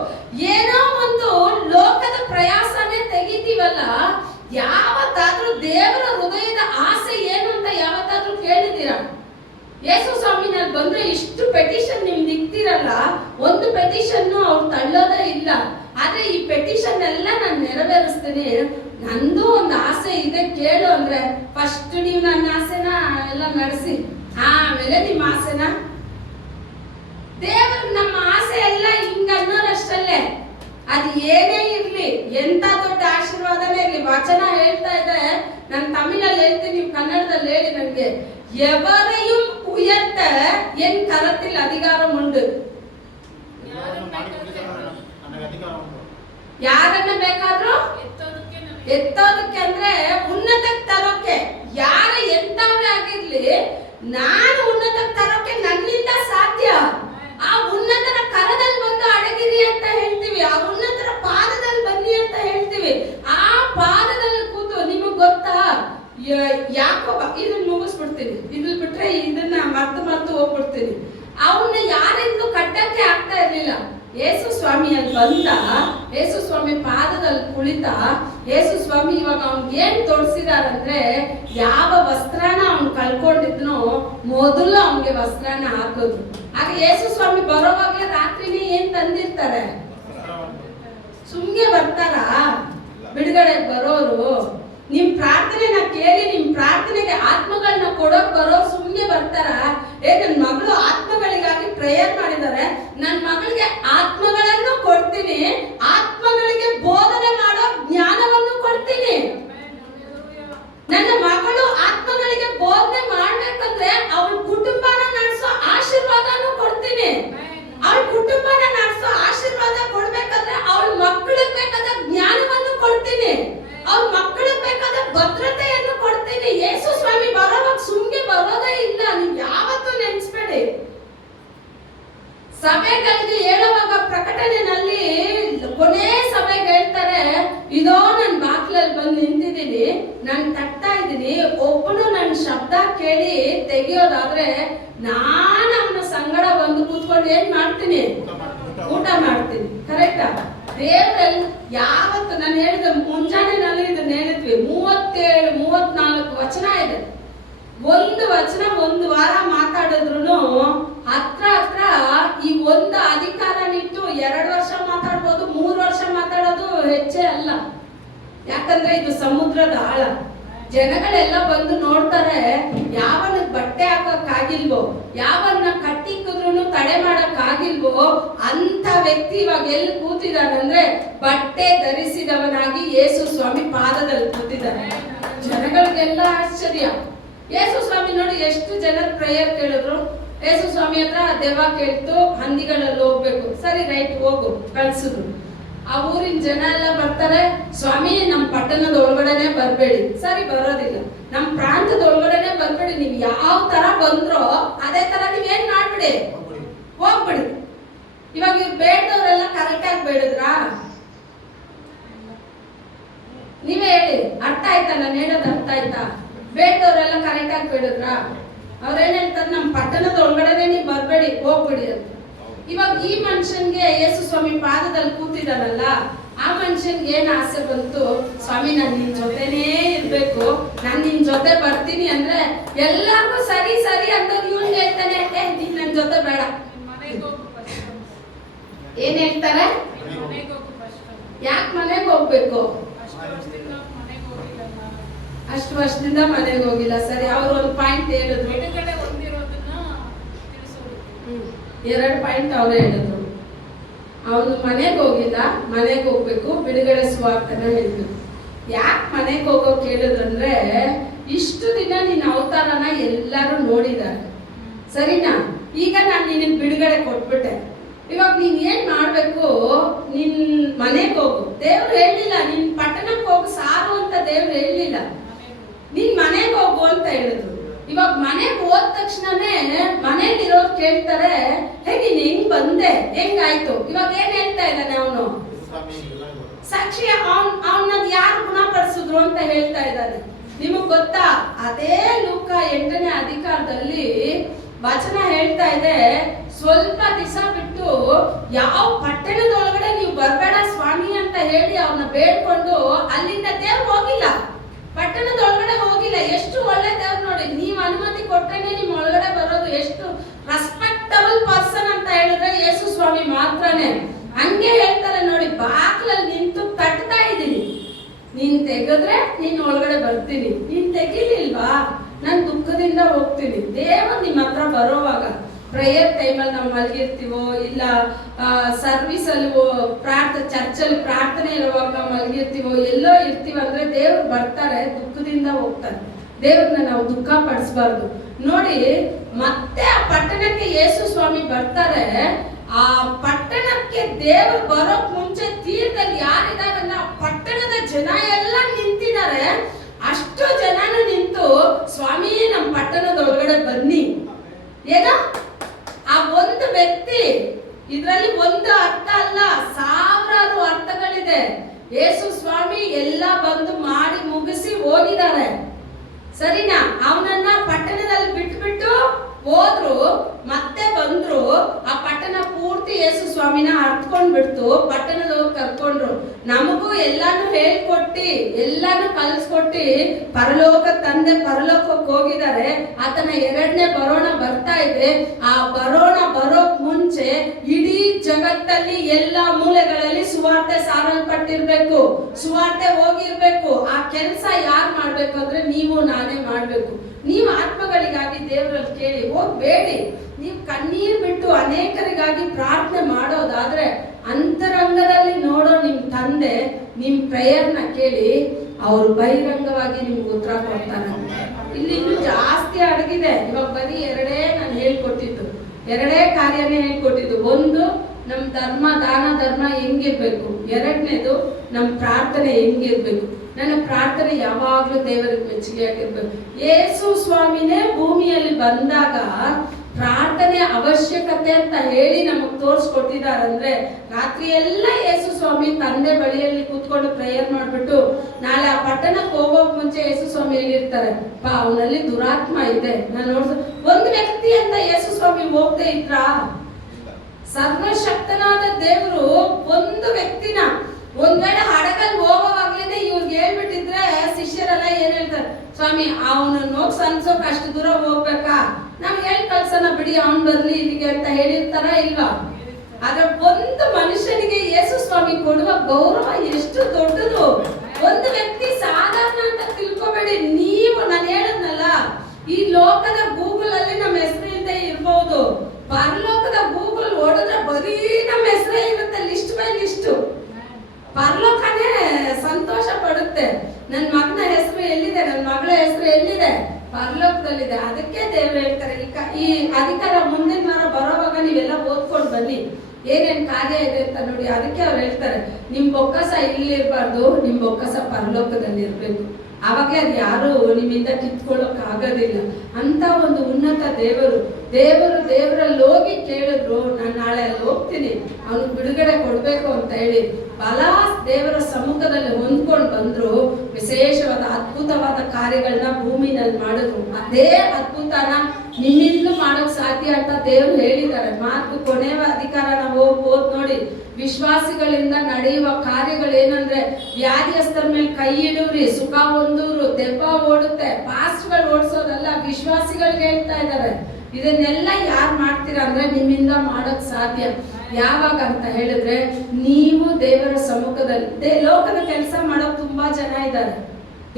ಏನೋ ಒಂದು ಲೋಕದ ಪ್ರಯಾಸನೇ ತೆಗಿತೀವಲ್ಲ. ಯಾವತ್ತಾದ್ರೂ ದೇವರ ಹೃದಯದ ಆಸೆ ಏನು ಅಂತ ಯಾವತ್ತಾದ್ರೂ ಕೇಳಿದ್ದೀರಾ? ಯೇಸು ಸ್ವಾಮಿನಲ್ಲಿ ಬಂದ್ರೆ ಇಷ್ಟು ಪೆಟಿಷನ್ ನಿಮ್ಗೆ ಇಕ್ತಿರಲ್ಲ, ಒಂದು ಪೆಟಿಷನ್ ಅವ್ರು ತಳ್ಳೋದೇ ಇಲ್ಲ. ಆದ್ರೆ ಈ ಪೆಟಿಷನ್ ಎಲ್ಲ ನಾನು ನೆರವೇರಿಸ್ತೀನಿ, ನಂದು ಒಂದು ಆಸೆ ಇದೆ ಕೇಳು ಅಂದ್ರೆ, ಫಸ್ಟ್ ನೀವು ನನ್ನ ಆಸೆನ ಎಲ್ಲ ನಡೆಸಿ, ಆಮೇಲೆ ನಿಮ್ಮ ಆಸೆನ. ದೇವರು ನಮ್ಮ ಆಸೆ ಎಲ್ಲ ಹಿಂಗ ಅನ್ನೋರಷ್ಟಲ್ಲೇ, ಅದು ಏನೇ ಇರ್ಲಿ, ಎಂತ ದೊಡ್ಡ ಆಶೀರ್ವಾದನೇ ಇರ್ಲಿ. ವಚನ ಹೇಳ್ತಾ ಇದೆ, ನಾನು ತಮಿಳಲ್ಲಿ ಹೇಳ್ತೀನಿ, ನೀವು ಕನ್ನಡದಲ್ಲಿ ಹೇಳಿ ನನಗೆ. ಎವರೆயும் உயர்த்த என் கரத்தில் அதிகாரம் உண்டு. ಯಾರನ್ನ ಬೇಕಾದ್ರೂ ಎತ್ತೋದಕ್ಕೆ ಅಂದ್ರೆ ಉನ್ನತಕ್ಕೆ ತರೋಕೆ, ಯಾರ ಎಂತವ್ರೇ ಆಗಿರ್ಲಿ, ನಾನು ಉನ್ನತಕ್ಕೆ ತರೋಕೆ ನನ್ನಿಂದ ಸಾಧ್ಯ. ಆ ಉನ್ನತರ ಕರದಲ್ಲಿ ಬಂದು ಅಡಗಿರಿ ಅಂತ ಹೇಳ್ತೀವಿ, ಆ ಉನ್ನತರ ಪಾದದಲ್ಲಿ ಬನ್ನಿ ಅಂತ ಹೇಳ್ತೀವಿ. ಆ ಪಾದದಲ್ಲಿ ಕೂತು ನಿಮಗ್ ಗೊತ್ತಾ, ಯಾಕೋಬ, ಇದನ್ನ ಮುಗಿಸ್ಬಿಡ್ತೀನಿ, ಇದನ್ನ ಬಿಟ್ರೆ ಇದನ್ನ ಮರ್ತು ಹೋಗ್ಬಿಡ್ತೀನಿ. ಅವನ್ನ ಯಾರಿಂದಲೂ ಕಟ್ಟಕ್ಕೆ ಆಗ್ತಾ ಇರ್ಲಿಲ್ಲ. ಯೇಸು ಸ್ವಾಮಿ ಅಲ್ಲಿ ಬಂದ, ಯೇಸು ಸ್ವಾಮಿ ಪಾದದಲ್ಲಿ ಕುಳಿತ. ಯೇಸು ಸ್ವಾಮಿ ಇವಾಗ ಅವ್ನಿಗೆ ಏನ್ ತೋರಿಸಿದಾರಂದ್ರೆ, ಯಾವ ವಸ್ತ್ರನ ಅವ್ನು ಕಳ್ಕೊಂಡಿದ್ನೋ ಮೊದಲು ಅವನಿಗೆ ವಸ್ತ್ರನ ಹಾಕೋದು. ಆಗ ಯೇಸು ಸ್ವಾಮಿ ಬರೋವಾಗ್ಲೇ ರಾತ್ರಿನೇ ಏನ್ ತಂದಿರ್ತಾರೆ? ಸುಮ್ನೆ ಬರ್ತಾರಾ ಬಿಡುಗಡೆ ಬರೋರು? ನಿಮ್ ಪ್ರಾರ್ಥನೆನ ಕೇಳಿ ನಿಮ್ ಪ್ರಾರ್ಥನೆಗೆ ಆತ್ಮಗಳನ್ನ ಕೊಡೋಕ್ ಬರೋ ಸುಮ್ನೆ ಬರ್ತಾರ? ನನ್ ಮಗಳು ಆತ್ಮಗಳಿಗಾಗಿ ಪ್ರೇಯರ್ ಮಾಡಿದ್ದಾರೆ, ನನ್ ಮಗಳಿಗೆ ಆತ್ಮಗಳನ್ನು ಕೊಡ್ತೀನಿ, ಆತ್ಮಗಳಿಗೆ ಬೋಧನೆ ಮಾಡೋ ಜ್ಞಾನವನ್ನು ಕೊಡ್ತೀನಿ. ನನ್ನ ಮಗಳು ಆತ್ಮಗಳಿಗೆ ಬೋಧನೆ ಮಾಡ್ಬೇಕಂದ್ರೆ ಅವಳ ಕುಟುಂಬನ ನಡೆಸೋ ಆಶೀರ್ವಾದನೂ ಕೊಡ್ತೀನಿ. ಅವಳ ಕುಟುಂಬನ ನಡೆಸೋ ಆಶೀರ್ವಾದ ಕೊಡ್ಬೇಕಂದ್ರೆ ಅವಳ ಮಕ್ಕಳಿಗೆ ಬೇಕಾದ ಜ್ಞಾನವನ್ನು ಕೊಡ್ತೀನಿ, ಅವ್ರ ಮಕ್ಕಳಿಗೆ ಬೇಕಾದ ಭದ್ರತೆಯನ್ನು ಕೊಡ್ತೀನಿ. ಯೇಸು ಸ್ವಾಮಿ ಬರೋವಾಗ ಸುಮ್ನೆ ಬರೋದೇ ಇಲ್ಲ, ನೀವು ಯಾವತ್ತೂ ನೆನ್ಸ್ಬೇಡಿ. ಸಭೆಗಳಿಗೆ ಹೇಳುವಾಗ ಪ್ರಕಟಣೆನಲ್ಲಿ ಕೊನೆ ಸಭೆಗೆ ಹೇಳ್ತಾರೆ, ಇದೋ ನನ್ ಬಾಕ್ಲಲ್ಲಿ ಬಂದು ನಿಂತಿದ್ದೀನಿ, ನಾನು ತಟ್ತಾ ಇದ್ದೀನಿ, ಒಬ್ಬನು ನನ್ನ ಶಬ್ದ ಕೇಳಿ ತೆಗಿಯೋದಾದ್ರೆ ನಾನು ಅವನ ಸಂಗಡ ಬಂದು ಕೂತ್ಕೊಂಡು ಏನ್ ಮಾಡ್ತೀನಿ? ಊಟ ಮಾಡ್ತೀನಿ. ಕರೆಕ್ಟಾ? ದೇವರಲ್ಲಿ ಯಾವತ್ತು ನಾನು ಹೇಳಿದ ಮುಂಜಾನೆನಲ್ಲಿ ಇದನ್ನ ಹೇಳಿದ್ವಿ, 37-34 ವಚನ ಇದೆ. ಒಂದು ವಚನ ಒಂದು ವಾರ ಮಾತಾಡಿದ್ರು ಹತ್ರ ಈ ಒಂದು ಅಧಿಕಾರನಿಟ್ಟು 2 ವರ್ಷ ಮಾತಾಡ್ಬೋದು, 3 ವರ್ಷ ಮಾತಾಡೋದು ಹೆಚ್ಚೇ ಅಲ್ಲ. ಯಾಕಂದ್ರೆ ಇದು ಸಮುದ್ರದ ಆಳ. ಜನಗಳೆಲ್ಲ ಬಂದು ನೋಡ್ತಾರೆ, ಯಾವನ ಬಟ್ಟೆ ಹಾಕಕ್ಕಾಗಿಲ್ವೋ, ಯಾವನ್ನ ಕಟ್ಟಿಕ್ಕಿದ್ರು ತಡೆ ಮಾಡಕ್ ಆಗಿಲ್ವೋ ಅಂತ ವ್ಯಕ್ತಿ ಇವಾಗ ಎಲ್ಲಿ ಕೂತಿದಾನಂದ್ರೆ ಬಟ್ಟೆ ಧರಿಸಿದವನಾಗಿ ಯೇಸು ಸ್ವಾಮಿ ಪಾದದಲ್ಲಿ ಕೂತಿದ್ದಾನೆ. ಜನಗಳಿಗೆಲ್ಲ ಆಶ್ಚರ್ಯ. ಯೇಸು ಸ್ವಾಮಿ ನೋಡಿ ಎಷ್ಟು ಜನ ಪ್ರೇಯರ್ ಕೇಳಿದ್ರು. ಯೇಸು ಸ್ವಾಮಿ ಹತ್ರ ದೆವ್ವ ಕೇಳ್ತು, ಹಂದಿಗಳಲ್ಲಿ ಹೋಗ್ಬೇಕು, ಸರಿ ರೈಟ್ ಹೋಗು ಕಳ್ಸಿದ್ರು. ಆ ಊರಿನ ಜನ ಎಲ್ಲ ಬರ್ತಾರೆ, ಸ್ವಾಮಿ ನಮ್ಮ ಪಟ್ಟಣದ ಒಳಗಡೆನೆ ಬರಬೇಡಿ. ಸರಿ, ಬರೋದಿಲ್ಲ. ನಮ್ಮ ಪ್ರಾಂತದ ಒಳಗಡೆನೆ ಬರಬೇಡಿ. ನೀವು ಯಾವ ತರ ಬಂದ್ರೋ ಅದೇ ತರ ನೀವೇನ್ ಮಾಡ್ಬಿಡಿ, ಹೋಗ್ಬಿಡಿ. ಇವಾಗ ಇವ್ರು ಬೇಡದವ್ರೆಲ್ಲ ಕರೆಕ್ಟ್ ಆಗಿ ಬೇಡದ್ರಾ? ನೀವೇ ಹೇಳಿ, ಅರ್ಥ ಆಯ್ತಾ? ನಾನು ಹೇಳೋದು ಅರ್ಥ ಆಯ್ತಾ? ಬೇಡದವ್ರೆಲ್ಲ ಕರೆಕ್ಟ್ ಆಗಿ ಬೇಡದ್ರಾ? ಅವ್ರೇನ್ ಹೇಳ್ತಾರೆ, ನಮ್ಮ ಪಟ್ಟಣದ ಒಳಗಡೆನೆ ನೀವು ಬರಬೇಡಿ, ಹೋಗ್ಬಿಡಿ ಅಂತ. ಇವಾಗ ಈ ಮನುಷ್ಯನ್ಗೆ ಯೇಸು ಸ್ವಾಮಿ ಪಾದದಲ್ಲಿ ಕೂತಿದಾನಲ್ಲ, ಆ ಮನುಷ್ಯನ್ಗೆ ಏನ್ ಆಸೆ ಬಂತು, ಸ್ವಾಮಿ ನಾನು ನಿನ್ ಜೊತೆನೇ ಇರ್ಬೇಕು, ನಾನು ನಿನ್ ಜೊತೆ ಬರ್ತೀನಿ ಅಂದ್ರೆ ಎಲ್ಲಾರ್ಗೂ ಸರಿ ಸರಿ ಅಂತ ಇವ್ನು ಹೇಳ್ತಾನೆ, ನೀನ್ ನನ್ ಜೊತೆ ಬೇಡ. ಏನ್ ಹೇಳ್ತಾರೆ? ಯಾಕೆ ಮನೆಗೆ ಹೋಗ್ಬೇಕು? ಅಷ್ಟು ವರ್ಷದಿಂದ ಮನೆಗೆ ಹೋಗಿಲ್ಲ. ಸರಿ, ಅವ್ರು ಒಂದು ಪಾಯಿಂಟ್ ಹೇಳಿದ್ರು, 2 ಪಾಯಿಂಟ್ ಅವರೇ ಹೇಳಿದ್ರು. ಅವನು ಮನೆಗೆ ಹೋಗಿಲ್ಲ, ಮನೆಗೆ ಹೋಗ್ಬೇಕು, ಬಿಡುಗಡೆ ಸುವಾರ್ತೆನ ಹೇಳ್ಬೇಕು. ಯಾಕೆ ಮನೆಗೆ ಹೋಗೋಕೆ ಹೇಳಿದ್ರಂದ್ರೆ, ಇಷ್ಟು ದಿನ ನಿನ್ನ ಅವತಾರನ ಎಲ್ಲರೂ ನೋಡಿದ್ದಾರೆ, ಸರಿನಾ? ಈಗ ನಾನು ನಿನಗೆ ಬಿಡುಗಡೆ ಕೊಟ್ಬಿಟ್ಟೆ. ಇವಾಗ ನೀನ್ ಏನ್ ಮಾಡ್ಬೇಕು, ನಿನ್ ಮನೆಗೆ ಹೋಗು. ದೇವ್ರು ಹೇಳಿಲ್ಲ ನಿನ್ ಪಟ್ಟಣಕ್ಕೆ ಹೋಗು ಸಾರು ಅಂತ, ದೇವ್ರು ಹೇಳಿಲ್ಲ, ನೀನ್ ಮನೆಗೆ ಹೋಗು ಅಂತ ಹೇಳಿದ್ರು. ಇವಾಗ ಮನೆಗೆ ಹೋದ ತಕ್ಷಣನೇ ಮನೇಲಿರೋರು ಕೇಳ್ತಾರೆ, ಹೇಗೆ ನೀನ್ ಹೆಂಗ್ ಬಂದೆ, ಹೆಂಗಾಯ್ತು? ಇವಾಗ ಏನ್ ಹೇಳ್ತಾ ಇದ್ದಾನೆ ಅವನು? ಸಾಕ್ಷಿ, ಅವನದ್ ಯಾರು ಗುಣಪಡಿಸಿದ್ರು ಅಂತ ಹೇಳ್ತಾ ಇದ್ದಾನೆ. ನಿಮಗ್ ಗೊತ್ತಾ, ಅದೇ ಲೂಕ 8ನೇ ಅಧಿಕಾರದಲ್ಲಿ ವಚನ ಹೇಳ್ತಾ ಇದೆ, ಸ್ವಲ್ಪ ದಿವಸ ಬಿಟ್ಟು ಯಾವ ಪಟ್ಟಣದೊಳಗಡೆ ನೀವು ಬರಬೇಡ ಸ್ವಾಮಿ ಅಂತ ಹೇಳಿ ಅವನ್ನ ಬೇಡ್ಕೊಂಡು ಅಲ್ಲಿಂದ ದೇವ್ರು ಹೋಗಿಲ್ಲ, ಪಟ್ಟಣದೊಳಗಡೆ ಹೋಗಿಲ್ಲ. ಎಷ್ಟು ಒಳ್ಳೆ ದೇವ್ರು ನೋಡಿ, ನೀವು ಅನುಮತಿ ಕೊಟ್ಟರೆ ನಿಮ್ ಒಳಗಡೆ ಬರೋದು. ಎಷ್ಟು ರೆಸ್ಪೆಕ್ಟಬಲ್ ಪರ್ಸನ್ ಅಂತ ಹೇಳಿದ್ರೆ ಯೇಸು ಸ್ವಾಮಿ ಮಾತ್ರನೇ. ಹಂಗೆ ಹೇಳ್ತಾರೆ ನೋಡಿ, ಬಾಕ್ಲಲ್ಲಿ ನಿಂತು ತಟ್ತಾ ಇದ್ದೀನಿ, ನೀನ್ ತೆಗೆದ್ರೆ ನೀನ್ ಒಳಗಡೆ ಬರ್ತೀನಿ, ನೀನ್ ತೆಗಿಲಿಲ್ವಾ ನಾನು ದುಃಖದಿಂದ ಹೋಗ್ತೀನಿ. ದೇವರು ನಿಮ್ಮ ಹತ್ರ ಬರೋವಾಗ, ಪ್ರೇಯರ್ ಟೈಮಲ್ಲಿ ನಾವು ಮಲಗಿರ್ತೀವೋ, ಇಲ್ಲ ಸರ್ವಿಸ್ ಅಲ್ಲಿ ಚರ್ಚಲ್ಲಿ ಪ್ರಾರ್ಥನೆ ಇರುವಾಗ ನಾವು ಮಲಗಿರ್ತೀವೋ, ಎಲ್ಲೋ ಇರ್ತೀವ ಅಂದ್ರೆ ದೇವ್ರು ಬರ್ತಾರೆ, ದುಃಖದಿಂದ ಹೋಗ್ತಾರೆ. ದೇವ್ರನ್ನ ನಾವು ದುಃಖ ಪಡಿಸಬಾರ್ದು. ನೋಡಿ, ಮತ್ತೆ ಆ ಪಟ್ಟಣಕ್ಕೆ ಯೇಸು ಸ್ವಾಮಿ ಬರ್ತಾರೆ. ಆ ಪಟ್ಟಣಕ್ಕೆ ದೇವರು ಬರೋಕ್ ಮುಂಚೆ ತೀರದಲ್ಲಿ ಯಾರಿದಾರಲ್ಲ, ಪಟ್ಟಣದ ಜನ ಎಲ್ಲ ನಿಂತಿದ್ದಾರೆ. ಅಷ್ಟು ಜನನು ನಿಂತು, ಸ್ವಾಮಿ ನಮ್ಮ ಪಟ್ಟಣದ ಒಳಗಡೆ ಬನ್ನಿ. ಈಗ ಆ ಒಂದು ವ್ಯಕ್ತಿ, ಇದರಲ್ಲಿ ಒಂದು ಅರ್ಥ ಅಲ್ಲ, ಸಾವಿರಾರು ಅರ್ಥಗಳಿದೆ. ಯೇಸು ಸ್ವಾಮಿ ಎಲ್ಲ ಬಂದು ಮಾಡಿ ಮುಗಿಸಿ ಹೋಗಿದ್ದಾರೆ, ಸರಿನಾ? ಅವನನ್ನ ಪಟ್ಟಣದಲ್ಲಿ ಬಿಟ್ಬಿಟ್ಟು ಹೋದ್ರು, ಮತ್ತೆ ಬಂದ್ರು. ಆ ಪಟ್ಟಣ ಪೂರ್ತಿ ಯೇಸು ಸ್ವಾಮಿನ ಅರ್ಥಕೊಂಡ್ ಬಿಡ್ತು, ಪಟ್ಟಣದವ್ರು ಕರ್ಕೊಂಡ್ರು. ನಮಗೂ ಎಲ್ಲಾನು ಹೇಳ್ಕೊಟ್ಟಿ, ಎಲ್ಲಾನು ಕಲ್ಸ್ಕೊಟ್ಟಿ, ಪರಲೋಕ ತಂದೆ ಪರಲೋಕಕ್ಕೆ ಹೋಗಿದ್ದಾರೆ. ಆತನ 2ನೇ ಬರೋಣ ಬರ್ತಾ ಇದೆ. ಆ ಬರೋಕ್ ಮುಂಚೆ ಇಡೀ ಜಗತ್ತಲ್ಲಿ ಎಲ್ಲಾ ಮೂಲೆಗಳಲ್ಲಿ ಸುವಾರ್ತೆ ಸಾರಲ್ಪಟ್ಟಿರ್ಬೇಕು, ಸುವಾರ್ತೆ ಹೋಗಿರ್ಬೇಕು. ಆ ಕೆಲಸ ಯಾರು ಮಾಡ್ಬೇಕು ಅಂದ್ರೆ ನೀವು ನಾನೇ ಮಾಡ್ಬೇಕು. ನೀವು ಆತ್ಮಗಳಿಗಾಗಿ ದೇವರಲ್ಲಿ ಕೇಳಿ, ಹೋಗ್ಬೇಡಿ. ನೀವು ಕಣ್ಣೀರ್ ಬಿಟ್ಟು ಅನೇಕರಿಗಾಗಿ ಪ್ರಾರ್ಥನೆ ಮಾಡೋದಾದ್ರೆ, ಅಂತರಂಗದಲ್ಲಿ ನೋಡೋ ನಿಮ್ ತಂದೆ ನಿಮ್ ಪ್ರೇಯರ್ನ ಕೇಳಿ ಅವರು ಬಹಿರಂಗವಾಗಿ ನಿಮ್ಗೆ ಉತ್ತರ ಕೊಡ್ತಾರೆ. ಇಲ್ಲಿ ಇನ್ನೂ ಜಾಸ್ತಿ ಅಡಗಿದೆ. ಇವಾಗ ಬರೀ 2 ನಾನು ಹೇಳ್ಕೊಟ್ಟಿದ್ದು, 2 ಕಾರ್ಯನೇ ಹೇಳ್ಕೊಟ್ಟಿದ್ದು. ಒಂದು, ನಮ್ ಧರ್ಮ, ದಾನ ಧರ್ಮ ಹೆಂಗಿರ್ಬೇಕು. 2ನೇದು, ನಮ್ ಪ್ರಾರ್ಥನೆ ಹೆಂಗಿರ್ಬೇಕು. ನನ್ನ ಪ್ರಾರ್ಥನೆ ಯಾವಾಗ್ಲೂ ದೇವರಿಗೆ ಮೆಚ್ಚುಗೆ ಆಗಿರ್ಬೇಕು. ಯೇಸು ಸ್ವಾಮಿನೇ ಭೂಮಿಯಲ್ಲಿ ಬಂದಾಗ ಪ್ರಾರ್ಥನೆ ಅವಶ್ಯಕತೆ ಅಂತ ಹೇಳಿ ನಮಗ್ ತೋರಿಸ್ಕೊಟ್ಟಿದಾರಂದ್ರೆ, ರಾತ್ರಿ ಎಲ್ಲ ಯೇಸು ಸ್ವಾಮಿ ತಂದೆ ಬಳಿಯಲ್ಲಿ ಕೂತ್ಕೊಂಡು ಪ್ರೇಯರ್ ಮಾಡ್ಬಿಟ್ಟು, ನಾಳೆ ಆ ಪಟ್ಟಣಕ್ಕೆ ಹೋಗೋಕ್ ಮುಂಚೆ ಯೇಸು ಸ್ವಾಮಿ ಹೇಳಿರ್ತಾರೆ, ಅವನಲ್ಲಿ ದುರಾತ್ಮ ಇದೆ, ನಾನು ಒಂದು ವ್ಯಕ್ತಿ ಅಂತ ಯೇಸು ಸ್ವಾಮಿ ಹೋಗ್ತಾ ಇದ್ರ? ಸರ್ವಶಕ್ತನಾದ ದೇವರು ಒಂದು ವ್ಯಕ್ತಿನ, ಒಂದ್ ವೇಳೆ ಹಡಗಲ್ಲಿ ಹೋಗೋವಾಗ್ಲೇನೆ ಇವ್ರಿಗೆ ಹೇಳ್ಬಿಟ್ಟಿದ್ರೆ ಶಿಷ್ಯರೆಲ್ಲ ಏನ್ ಹೇಳ್ತಾರೆ, ಸ್ವಾಮಿ ಅವನನ್ನ ಹೋಗಿ ಸನ್ಸೋಕ್ ಅಷ್ಟು ದೂರ ಹೋಗ್ಬೇಕಾ, ನಾವ್ ಹೇಳ್ ಕಳ್ಸೋಣ ಬಿಡಿ, ಅವನ್ ಬರ್ಲಿ ಇಲ್ಲಿಗೆ ಅಂತ ಹೇಳಿರ್ತಾರ ಇಲ್ವಾ? ಆದ್ರೆ ಒಂದು ಮನುಷ್ಯನಿಗೆ ಯೇಸು ಸ್ವಾಮಿ ಕೊಡುವ ಗೌರವ ಎಷ್ಟು ದೊಡ್ಡದು. ಒಂದು ವ್ಯಕ್ತಿ ಸಾಧಾರಣ ಅಂತ ತಿಳ್ಕೊಬೇಡಿ. ನೀವು, ನಾನು ಹೇಳದ್ನಲ್ಲ, ಈ ಲೋಕದ ಗೂಗಲ್ ಅಲ್ಲಿ ನಮ್ಮ ಹೆಸರು ಇಲ್ಲದೆ ಇರ್ಬೋದು, ಪರಲೋಕದ ಗೂಗಲ್ ಹೊಡೆದ್ರೆ ಬರೀ ನಮ್ಮ ಹೆಸರೇ ಇರುತ್ತೆ, ಲಿಸ್ಟ್ ಬೈ ಲಿಸ್ಟ್. ಪರಲೋಕನೇ ಸಂತೋಷ ಪಡುತ್ತೆ. ನನ್ನ ಮಗನ ಹೆಸರು ಎಲ್ಲಿದೆ, ನನ್ನ ಮಗಳ ಹೆಸರು ಎಲ್ಲಿದೆ, ಪರಲೋಕದಲ್ಲಿದೆ. ಅದಕ್ಕೆ ದೇವರು ಹೇಳ್ತಾರೆ, ಈ ಅಧಿಕಾರ ಮುಂದಿನ ವಾರ ಬರೋವಾಗ ನೀವೆಲ್ಲ ಓದ್ಕೊಂಡು ಬನ್ನಿ. ಏನೇನ್ ಕಾರ್ಯ ಇದೆ ಅಂತ ನೋಡಿ. ಅದಕ್ಕೆ ಅವ್ರು ಹೇಳ್ತಾರೆ, ನಿಮ್ ಬೊಕ್ಕಸ ಇಲ್ಲಿರ್ಬಾರ್ದು, ನಿಮ್ ಬೊಕ್ಕಸ ಪರಲೋಕದಲ್ಲಿ ಇರ್ಬೇಕು. ಅವಾಗಲೇ ಅದು ಯಾರು ನಿಮ್ಮಿಂದ ಕಿತ್ಕೊಳ್ಳೋಕೆ ಆಗೋದಿಲ್ಲ. ಅಂತ ಒಂದು ಉನ್ನತ ದೇವರಲ್ಲಿ ಹೋಗಿ ಕೇಳಿದ್ರು, ನಾನು ನಾಳೆ ಅಲ್ಲಿ ಹೋಗ್ತೀನಿ, ಅವ್ನಿಗೆ ಬಿಡುಗಡೆ ಕೊಡ್ಬೇಕು ಅಂತ ಹೇಳಿ ಬಲ ದೇವರ ಸಮ್ಮುಖದಲ್ಲಿ ಹೊಂದ್ಕೊಂಡು ಬಂದ್ರು. ವಿಶೇಷವಾದ ಅದ್ಭುತವಾದ ಕಾರ್ಯಗಳನ್ನ ಭೂಮಿನಲ್ಲಿ ಮಾಡಿದ್ರು. ಅದೇ ಅದ್ಭುತನ ನಿಮ್ಮಿಂದಲೂ ಮಾಡೋಕ್ ಸಾಧ್ಯ ಅಂತ ದೇವ್ರು ಹೇಳಿದ್ದಾರೆ. ಮಾರ್ಕ್ ಕೊನೆಯ ಅಧಿಕಾರ ನಾವು ಓದ್ ನೋಡಿ, ವಿಶ್ವಾಸಿಗಳಿಂದ ನಡೆಯುವ ಕಾರ್ಯಗಳೇನಂದ್ರೆ, ವ್ಯಾಧಿಯಸ್ಥರ ಮೇಲೆ ಕೈ ಇಡುವ್ರಿ, ಸುಖ ಹೊಂದೂರು, ದೆವ್ವ ಓಡುತ್ತೆ. ಪಾಸ್ಟ್ಗಳು ಓಡಿಸೋದಲ್ಲ, ವಿಶ್ವಾಸಿಗಳಿಗೆ ಹೇಳ್ತಾ ಇದ್ದಾರೆ. ಇದನ್ನೆಲ್ಲ ಯಾರು ಮಾಡ್ತೀರಾ ಅಂದ್ರೆ ನಿಮ್ಮಿಂದ ಮಾಡೋಕ್ ಸಾಧ್ಯ. ಯಾವಾಗ ಅಂತ ಹೇಳಿದ್ರೆ, ನೀವು ದೇವರ ಸಮ್ಮುಖದಲ್ಲಿ. ಲೋಕದ ಕೆಲಸ ಮಾಡೋಕ್ ತುಂಬಾ ಜನ ಇದ್ದಾರೆ,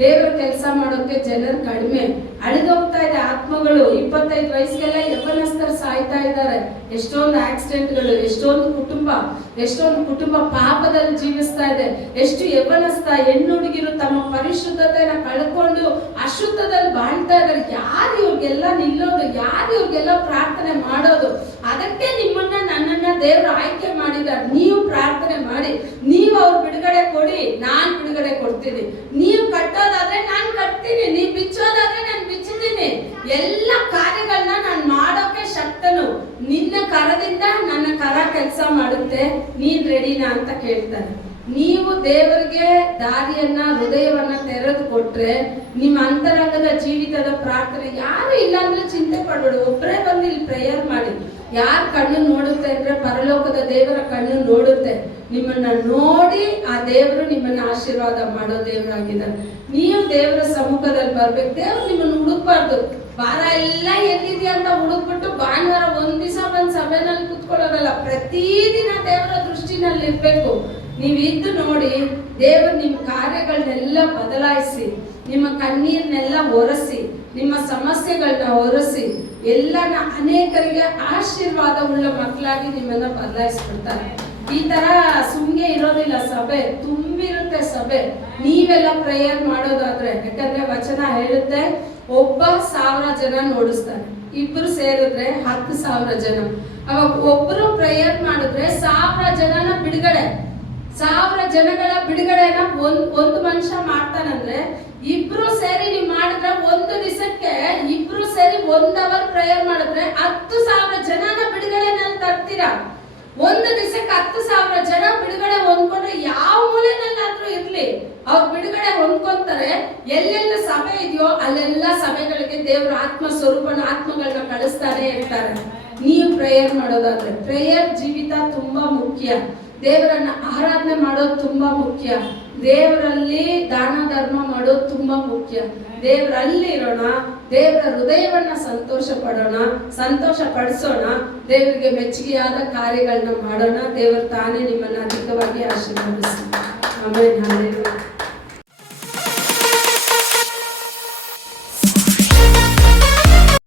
ದೇವರ ಕೆಲಸ ಮಾಡೋಕೆ ಜನರು ಕಡಿಮೆ. ಅಳಿದೋಗ್ತಾ ಇದೆ ಆತ್ಮಗಳು. 25 ವಯಸ್ಸಿಗೆಲ್ಲ ಯೌವನಸ್ಥರು ಸಾಯ್ತಾ ಇದ್ದಾರೆ. ಎಷ್ಟೊಂದು ಆಕ್ಸಿಡೆಂಟ್ಗಳು, ಎಷ್ಟೊಂದು ಕುಟುಂಬ ಪಾಪದಲ್ಲಿ ಜೀವಿಸ್ತಾ ಇದೆ. ಎಷ್ಟು ಯೌವನಸ್ಥ ಹೆಣ್ಣು ಹುಡುಗಿರು ತಮ್ಮ ಪರಿಶುದ್ಧತೆನ ಕಳ್ಕೊಂಡು ಅಶುದ್ಧದಲ್ಲಿ ಬಾಳ್ತಾ ಇದ್ದಾರೆ. ಯಾರು ಇವ್ರಿಗೆಲ್ಲ ನಿಲ್ಲೋದು? ಯಾರು ಇವ್ರಿಗೆಲ್ಲ ಪ್ರಾರ್ಥನೆ ಮಾಡೋದು? ಅದಕ್ಕೆ ನಿಮ್ಮನ್ನ ನನ್ನನ್ನ ದೇವರು ಆಯ್ಕೆ ಮಾಡಿದ್ದಾರೆ. ನೀವು ಪ್ರಾರ್ಥನೆ ಮಾಡಿ, ನೀವು ಅವ್ರ ಬಿಡುಗಡೆ ಕೊಡಿ, ನಾನ್ ಬಿಡುಗಡೆ ಕೊಡ್ತೀನಿ. ನೀವು ಕಟ್ಟೋದಾದ್ರೆ ನಾನು ಕಟ್ತೀನಿ, ನೀವು ಬಿಚ್ಚೋದಾದ್ರೆ ನಾನು ಬಿಚ್ಚುತ್ತೀನಿ. ಎಲ್ಲ ಕಾರ್ಯಗಳನ್ನ ನಾನು ಮಾಡೋಕೆ ಶಕ್ತನು. ನಿನ್ನ ಕರದಿಂದ ನನ್ನ ಕರ ಕೆಲಸ ಮಾಡುತ್ತೆ, ನೀನ್ ರೆಡಿನಾ ಅಂತ ಕೇಳ್ತಾರೆ. ನೀವು ದೇವರಿಗೆ ದಾರಿಯನ್ನ, ಹೃದಯವನ್ನ ತೆರೆದು ಕೊಟ್ರೆ ನಿಮ್ಮ ಅಂತರಂಗದ ಜೀವಿತದ ಪ್ರಾರ್ಥನೆ ಯಾರು ಇಲ್ಲ ಅಂದ್ರೆ ಚಿಂತೆ ಪಡಬೇಡ. ಒಬ್ಬರೇ ಬಂದು ಇಲ್ಲಿ ಪ್ರೇಯರ್ ಮಾಡಿ. ಯಾರ ಕಣ್ಣು ನೋಡುತ್ತೆ ಅಂದ್ರೆ ಪರಲೋಕದ ದೇವರ ಕಣ್ಣು ನೋಡುತ್ತೆ. ನಿಮ್ಮನ್ನ ನೋಡಿ ಆ ದೇವರು ನಿಮ್ಮನ್ನ ಆಶೀರ್ವಾದ ಮಾಡೋ ದೇವರಾಗಿದ್ದಾರೆ. ನೀವು ದೇವರ ಸಮ್ಮುಖದಲ್ಲಿ ಬರ್ಬೇಕು. ದೇವ್ರು ನಿಮ್ಮನ್ನ ಹುಡುಕ್ಬಾರ್ದು. ವಾರ ಎಲ್ಲ ಎಲ್ಲಿದ್ಯಾ ಅಂತ ಹುಡುಕ್ಬಿಟ್ಟು ಭಾನುವಾರ ಒಂದ್ ದಿವಸ ಬಂದ್ ಸಭೆನಲ್ಲಿ ಕುತ್ಕೊಳ್ಳೋದಲ್ಲ. ಪ್ರತಿದಿನ ದೇವರ ದೃಷ್ಟಿನಲ್ಲಿ ಇರ್ಬೇಕು. ನೀವಿದ್ದು ನೋಡಿ, ದೇವರು ನಿಮ್ಮ ಕಾರ್ಯಗಳನ್ನೆಲ್ಲ ಬದಲಾಯಿಸಿ, ನಿಮ್ಮ ಕಣ್ಣೀರ್ನೆಲ್ಲ ಒರೆಸಿ, ನಿಮ್ಮ ಸಮಸ್ಯೆಗಳನ್ನ ಒರೆಸಿ, ಎಲ್ಲನ ಅನೇಕರಿಗೆ ಆಶೀರ್ವಾದ ಉಳ್ಳ ಮಕ್ಕಳಾಗಿ ನಿಮ್ಮನ್ನ ಬದಲಾಯಿಸ್ಬಿಡ್ತಾರೆ. ಈ ತರ ಸುಮ್ನೆ ಇರೋದಿಲ್ಲ, ಸಭೆ ತುಂಬಿರುತ್ತೆ ಸಭೆ. ನೀವೆಲ್ಲ ಪ್ರೇಯರ್ ಮಾಡೋದಾದ್ರೆ, ಯಾಕಂದ್ರೆ ವಚನ ಹೇಳುತ್ತೆ, ಒಬ್ಬ 1000 ಜನ ನೋಡಿಸ್ತಾನೆ, ಇಬ್ರು ಸೇರಿದ್ರೆ 10,000 ಜನ. ಅವಾಗ ಒಬ್ರು ಪ್ರೇಯರ್ ಮಾಡಿದ್ರೆ 1000 ಜನನ ಬಿಡುಗಡೆ. 1000 ಜನಗಳ ಬಿಡುಗಡೆನ ಒಂದು ಮನುಷ್ಯ ಮಾಡ್ತಾನಂದ್ರೆ, ಇಬ್ರು ಸೇರಿ ನೀವು ಮಾಡಿದ್ರೆ ಒಂದು ದಿವಸಕ್ಕೆ ಇಬ್ರು ಸೇರಿ 1 ಅವರ್ ಪ್ರೇಯರ್ ಮಾಡಿದ್ರೆ 10,000 ಜನನ ಬಿಡುಗಡೆನಲ್ಲಿ ತರ್ತೀರಾ. ಒಂದು ದಿವಸಕ್ಕೆ 10,000 ಜನ ಬಿಡುಗಡೆ ಹೊಂದ್ಕೊಂಡ್ರೆ ಯಾವ ಮೂಲೆನಲ್ಲಾದ್ರೂ ಇರ್ಲಿ, ಅವ್ರ ಬಿಡುಗಡೆ ಹೊಂದ್ಕೊಂತಾರೆ. ಎಲ್ಲೆಲ್ಲ ಸಭೆ ಇದೆಯೋ ಅಲ್ಲೆಲ್ಲ ಸಭೆಗಳಿಗೆ ದೇವರ ಆತ್ಮ ಸ್ವರೂಪನ ಆತ್ಮಗಳನ್ನ ಕಳಿಸ್ತಾನೆ ಇರ್ತಾರೆ. ನೀವು ಪ್ರೇಯರ್ ಮಾಡೋದಾದ್ರೆ, ಪ್ರೇಯರ್ ಜೀವಿತ ತುಂಬಾ ಮುಖ್ಯ. ದೇವರನ್ನ ಆರಾಧನೆ ಮಾಡೋದು ತುಂಬಾ ಮುಖ್ಯ. ದೇವರಲ್ಲಿ ದಾನ ಧರ್ಮ ಮಾಡೋದು ತುಂಬಾ ಮುಖ್ಯ. ದೇವರಲ್ಲಿ ಇರೋಣ, ದೇವರ ಹೃದಯವನ್ನ ಸಂತೋಷ ಪಡಿಸೋಣ, ದೇವರಿಗೆ ಮೆಚ್ಚುಗೆಯಾದ ಕಾರ್ಯಗಳನ್ನ ಮಾಡೋಣ. ದೇವರು ತಾನೇ ನಿಮ್ಮನ್ನ ಅಧಿಕವಾಗಿ ಆಶೀರ್ವದಿಸಿ. ಆಮೇಲೆ